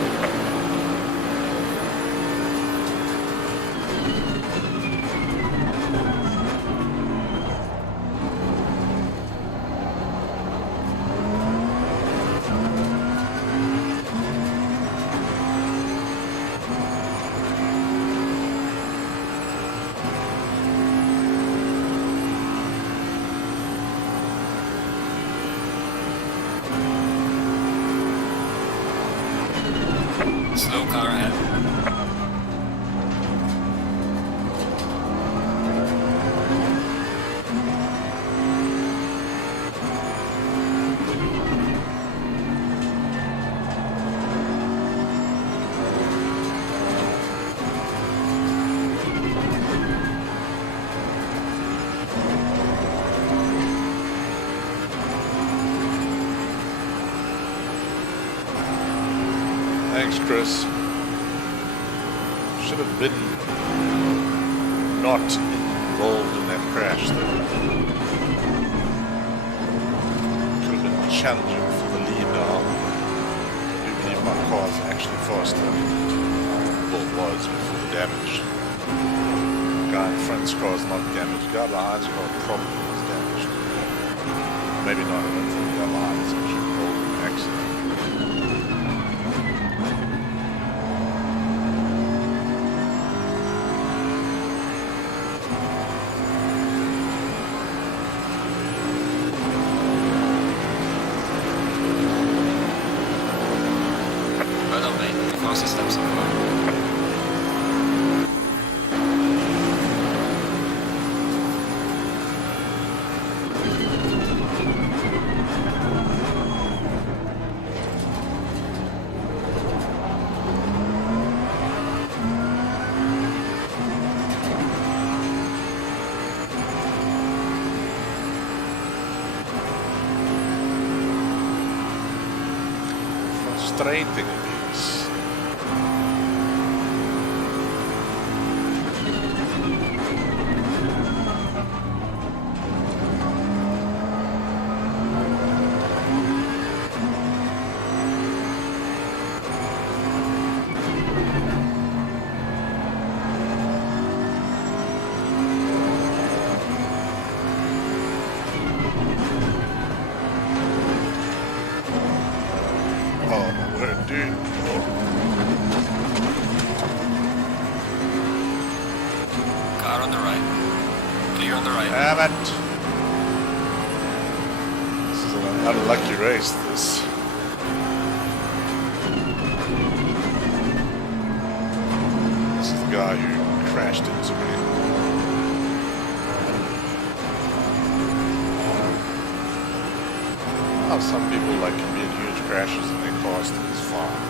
Slow car ahead. Thanks, Chris. Should have been not involved in that crash, though. Could have been challenging for the lead now. Do my car's actually faster. Well, it was before the damage. The guy in front's car is not damaged. The guy behind's car probably was damaged. Maybe not. I don't think the guy behind is actually involved in an accident. Frustrating it is. Damn it! This is an unlucky race, this. This is the guy who crashed into me. Oh, some people like can be in huge crashes and their cars still is fine.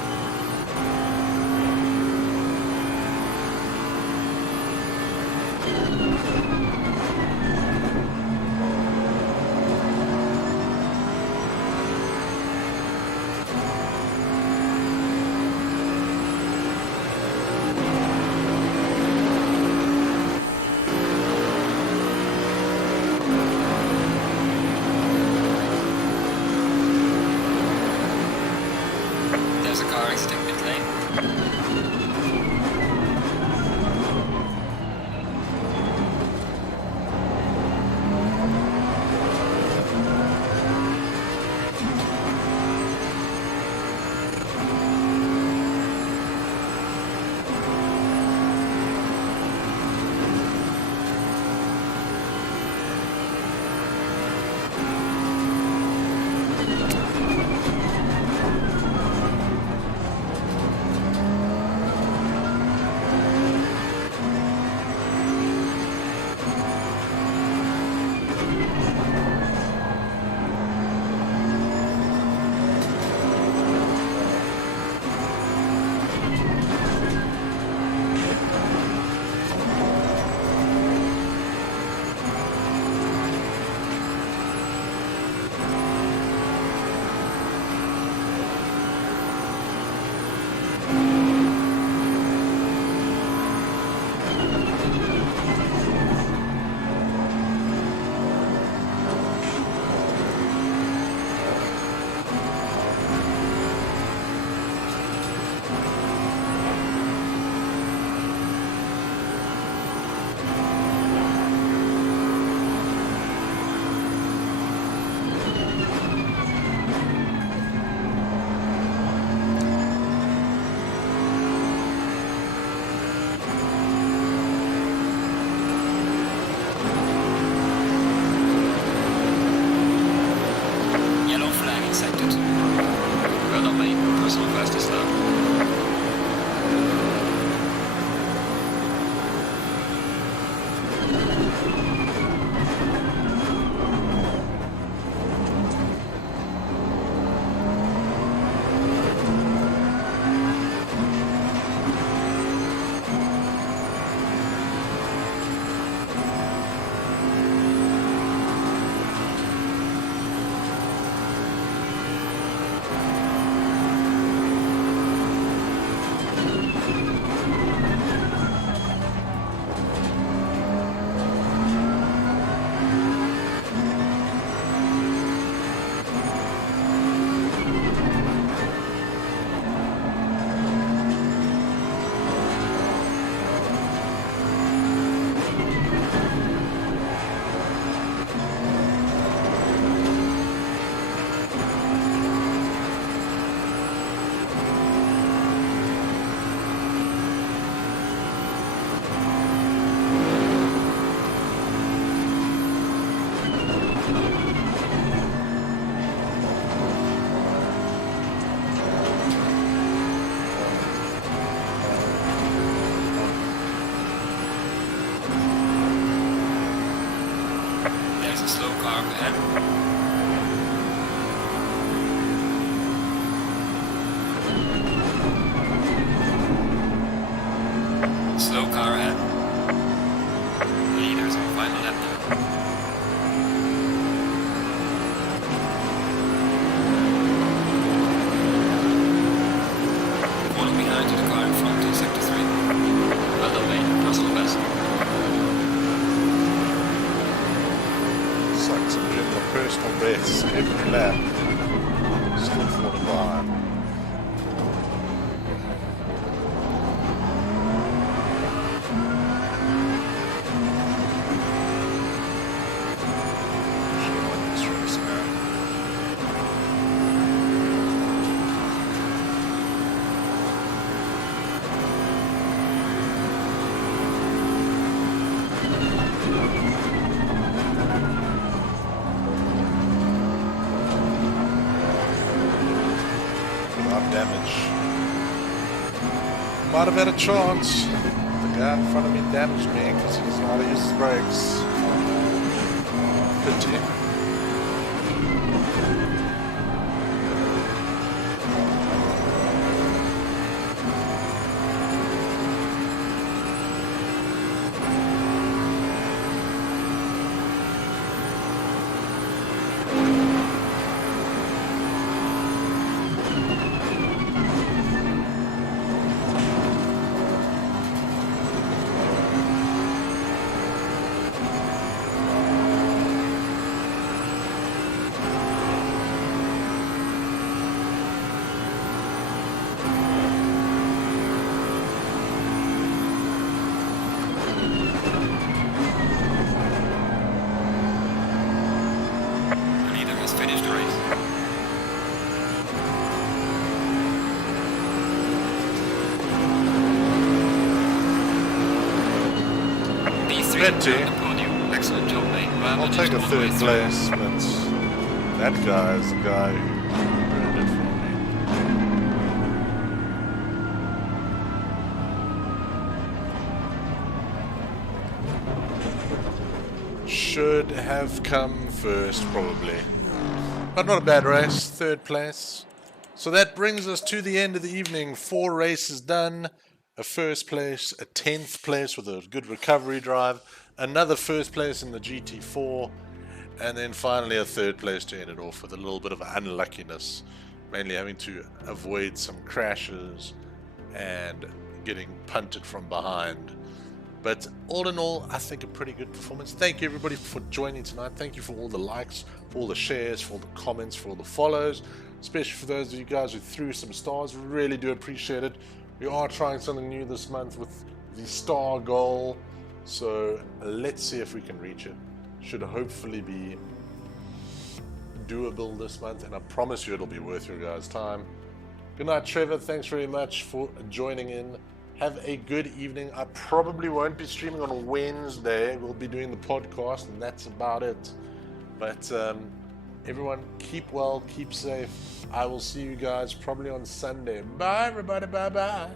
10. Slow car ahead. Leaders on final lap now. Falling behind to the car in front in sector 3. Well done, mate. Personal best. Sucks, I'm doing my personal best every lap. Still falling behind. Damage. Might have had a chance. The guy in front of me damaged me because he doesn't know how to use his brakes. Pity. Finished the race. Betty. Excellent job, mate. Well, I'll take a third place, but that guy is the guy who ruined it for me. Should have come first, probably. But not a bad race, third place. So that brings us to the end of the evening. 4 races done. A first place, a 10th place with a good recovery drive, another first place in the GT4, and then finally a third place to end it off with a little bit of unluckiness, mainly having to avoid some crashes and getting punted from behind. But all in all, I think a pretty good performance. Thank you everybody for joining tonight. Thank you for all the likes, for all the shares, for all the comments, for all the follows, especially for those of you guys who threw some stars. Really do appreciate it. We are trying something new this month with the star goal, so let's see if we can reach it. Should hopefully be doable this month, and I promise you it'll be worth your guys' time. Good night, Trevor. Thanks very much for joining in. Have a good evening. I probably won't be streaming on Wednesday. We'll be doing the podcast, and that's about it. But everyone, keep well, keep safe. I will see you guys probably on Sunday. Bye, everybody. Bye-bye.